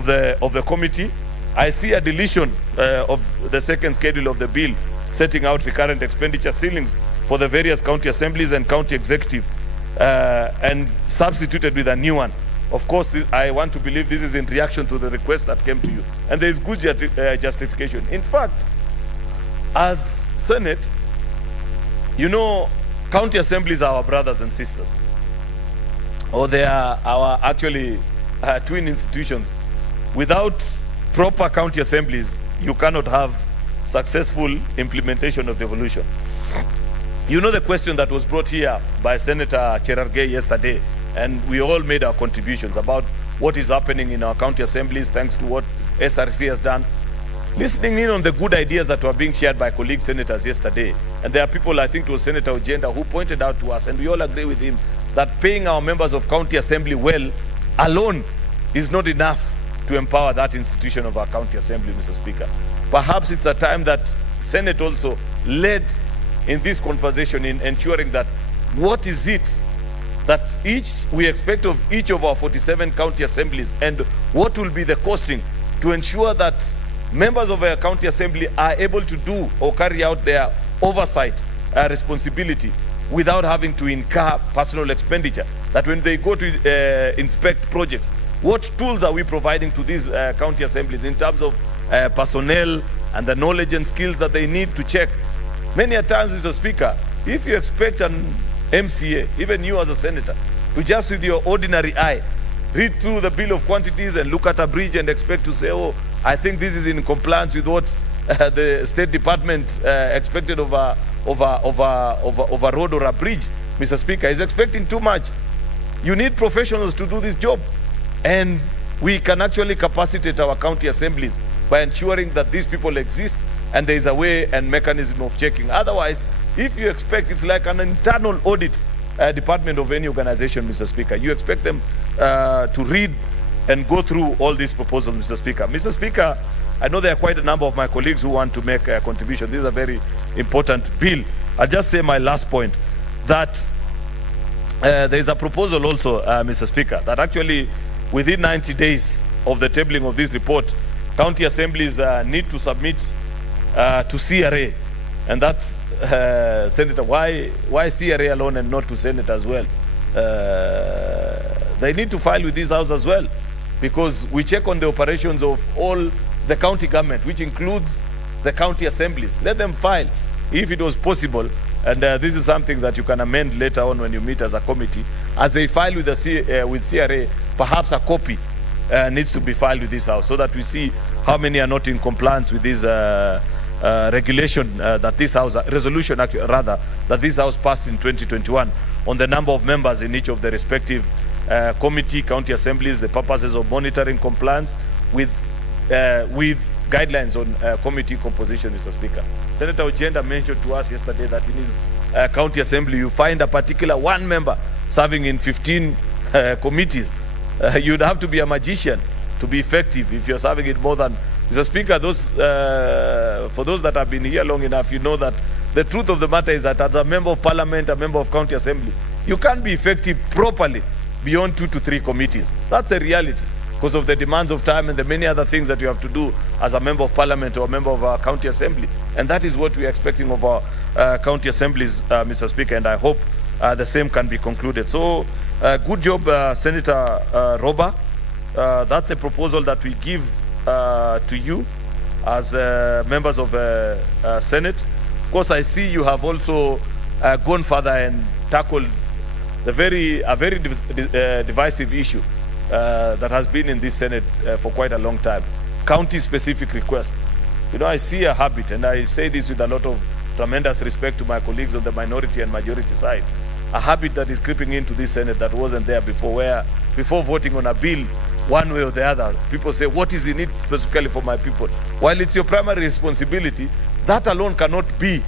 the committee? I see a deletion of the second schedule of the bill, setting out recurrent expenditure ceilings for the various county assemblies and county executive, and substituted with a new one. Of course, I want to believe this is in reaction to the request that came to you. And there is good justification. In fact, as Senate, you know, county assemblies are our brothers and sisters. Or they are our actually twin institutions. Without proper county assemblies, you cannot have successful implementation of devolution. You know the question that was brought here by Senator Cherargei yesterday, and we all made our contributions about what is happening in our county assemblies thanks to what SRC has done. Listening in on the good ideas that were being shared by colleague senators yesterday, and there are people, I think it was Senator Ojenda, who pointed out to us, and we all agree with him, that paying our members of county assembly well alone is not enough to empower that institution of our county assembly, Mr. Speaker. Perhaps it's a time that Senate also led in this conversation in ensuring that what is it that we expect of each of our 47 county assemblies, and what will be the costing to ensure that members of our county assembly are able to do or carry out their oversight responsibility without having to incur personal expenditure. That when they go to inspect projects, what tools are we providing to these county assemblies in terms of personnel and the knowledge and skills that they need to check? Many a times, Mr. Speaker, if you expect an MCA, even you as a senator, to just with your ordinary eye read through the bill of quantities and look at a bridge and expect to say, oh, I think this is in compliance with what the State Department expected of a road or a bridge, Mr. Speaker, is expecting too much. You need professionals to do this job. And we can actually capacitate our county assemblies by ensuring that these people exist and there is a way and mechanism of checking. Otherwise, if you expect, it's like an internal audit department of any organization, Mr. Speaker. You expect them to read and go through all these proposals, Mr. Speaker. Mr. Speaker, I know there are quite a number of my colleagues who want to make a contribution. This is a very important bill. I'll just say my last point, that there is a proposal also, Mr. Speaker, that actually within 90 days of the tabling of this report, county assemblies need to submit to CRA. And that's, Senator, why CRA alone and not to Senate as well? They need to file with this house as well, because we check on the operations of all the county government, which includes the county assemblies. Let them file if it was possible. And this is something that you can amend later on when you meet as a committee. As they file with with CRA, perhaps a copy needs to be filed with this house so that we see how many are not in compliance with this regulation that this house, resolution rather, that this house passed in 2021 on the number of members in each of the respective committee, county assemblies, the purposes of monitoring compliance with guidelines on committee composition, Mr. Speaker. Senator Ojenda mentioned to us yesterday that in his county assembly, you find a particular one member serving in 15 committees. You'd have to be a magician to be effective if you're serving in more than... Mr. Speaker, for those that have been here long enough, you know that the truth of the matter is that as a member of parliament, a member of county assembly, you can't be effective properly beyond 2 to 3 committees. That's a reality because of the demands of time and the many other things that you have to do as a member of parliament or a member of our county assembly. And that is what we are expecting of our county assemblies, Mr. Speaker, and I hope the same can be concluded. So good job, Senator Roba. That's a proposal that we give to you as members of Senate. Of course, I see you have also gone further and tackled a very divisive issue that has been in this Senate for quite a long time. County-specific request. You know, I see a habit, and I say this with a lot of tremendous respect to my colleagues on the minority and majority side, a habit that is creeping into this Senate that wasn't there before, where before voting on a bill, one way or the other, people say, what is in it specifically for my people? While it's your primary responsibility, that alone cannot be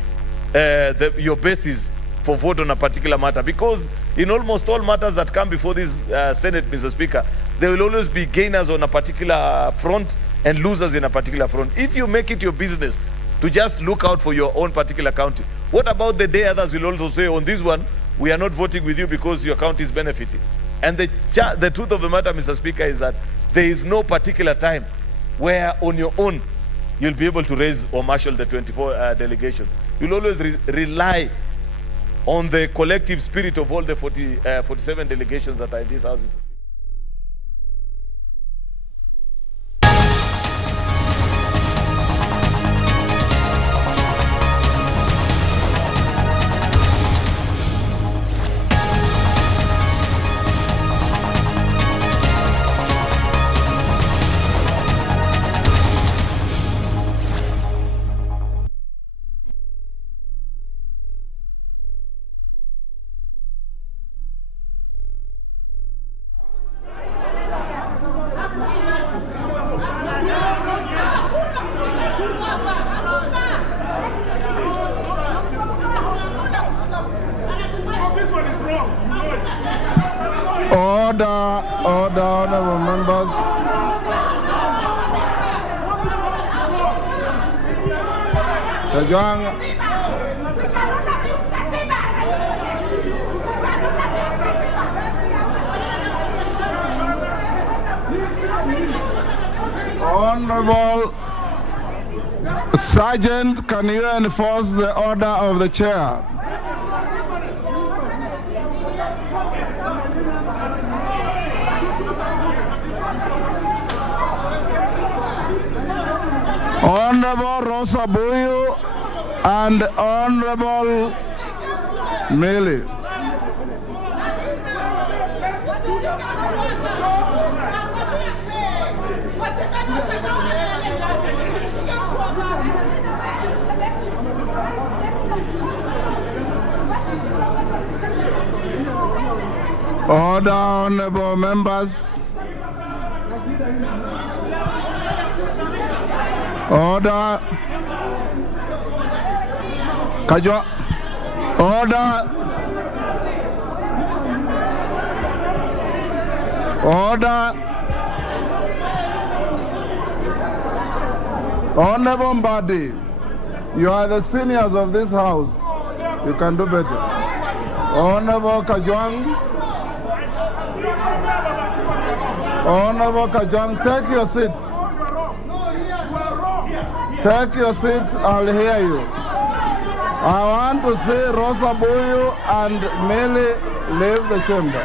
your basis for vote on a particular matter, because in almost all matters that come before this Senate, Mr. Speaker, there will always be gainers on a particular front and losers in a particular front. If you make it your business to just look out for your own particular county, what about the day others will also say, on this one, we are not voting with you because your county is benefiting? And the truth of the matter, Mr. Speaker, is that there is no particular time where on your own you'll be able to raise or marshal the 24 delegations. You'll always rely on the collective spirit of all the 47 delegations that are in this House, Mr. Speaker. Order, honorable members. Honorable Sergeant, can you enforce the order of the chair? Honorable Rosa Buyu and Honorable Mili. Order, honorable members. Order. Kajwa. Order. Order. Honorable Mbadi, you are the seniors of this house. You can do better. Honorable Kajwang. Honorable Kajwang, take your seat. Take your seat, I'll hear you. I want to see Rosa Buyu and Mili leave the chamber.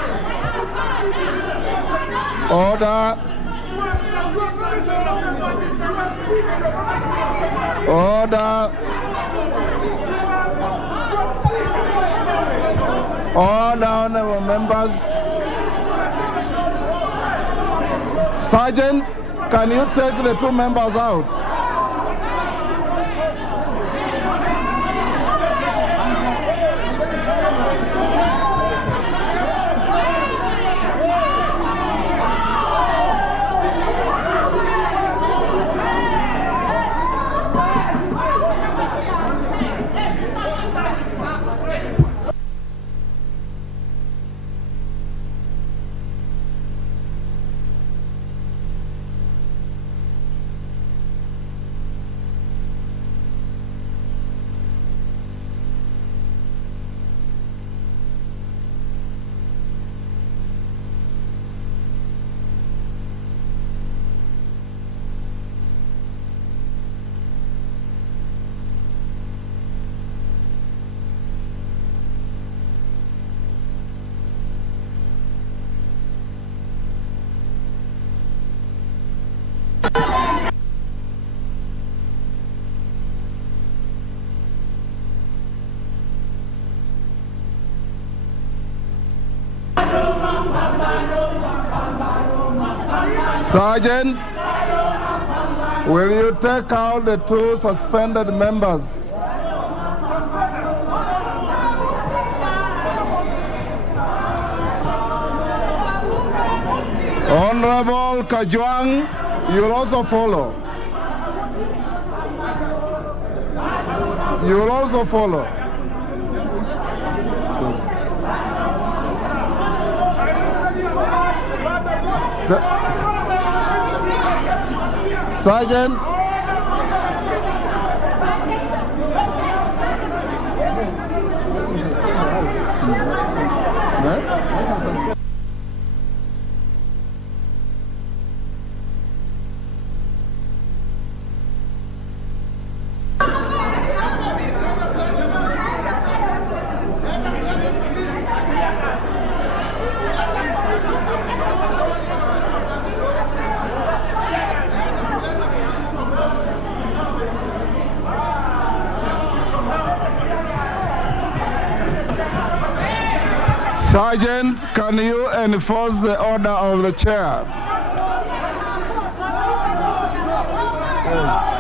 Order. Order. Order, honorable members. Sergeant, can you take the two members out? Sergeant, will you take out the 2 suspended members? Honorable Kajwang, you'll also follow. You'll also follow. Sergeant. Sergeant, can you enforce the order of the chair? Yes.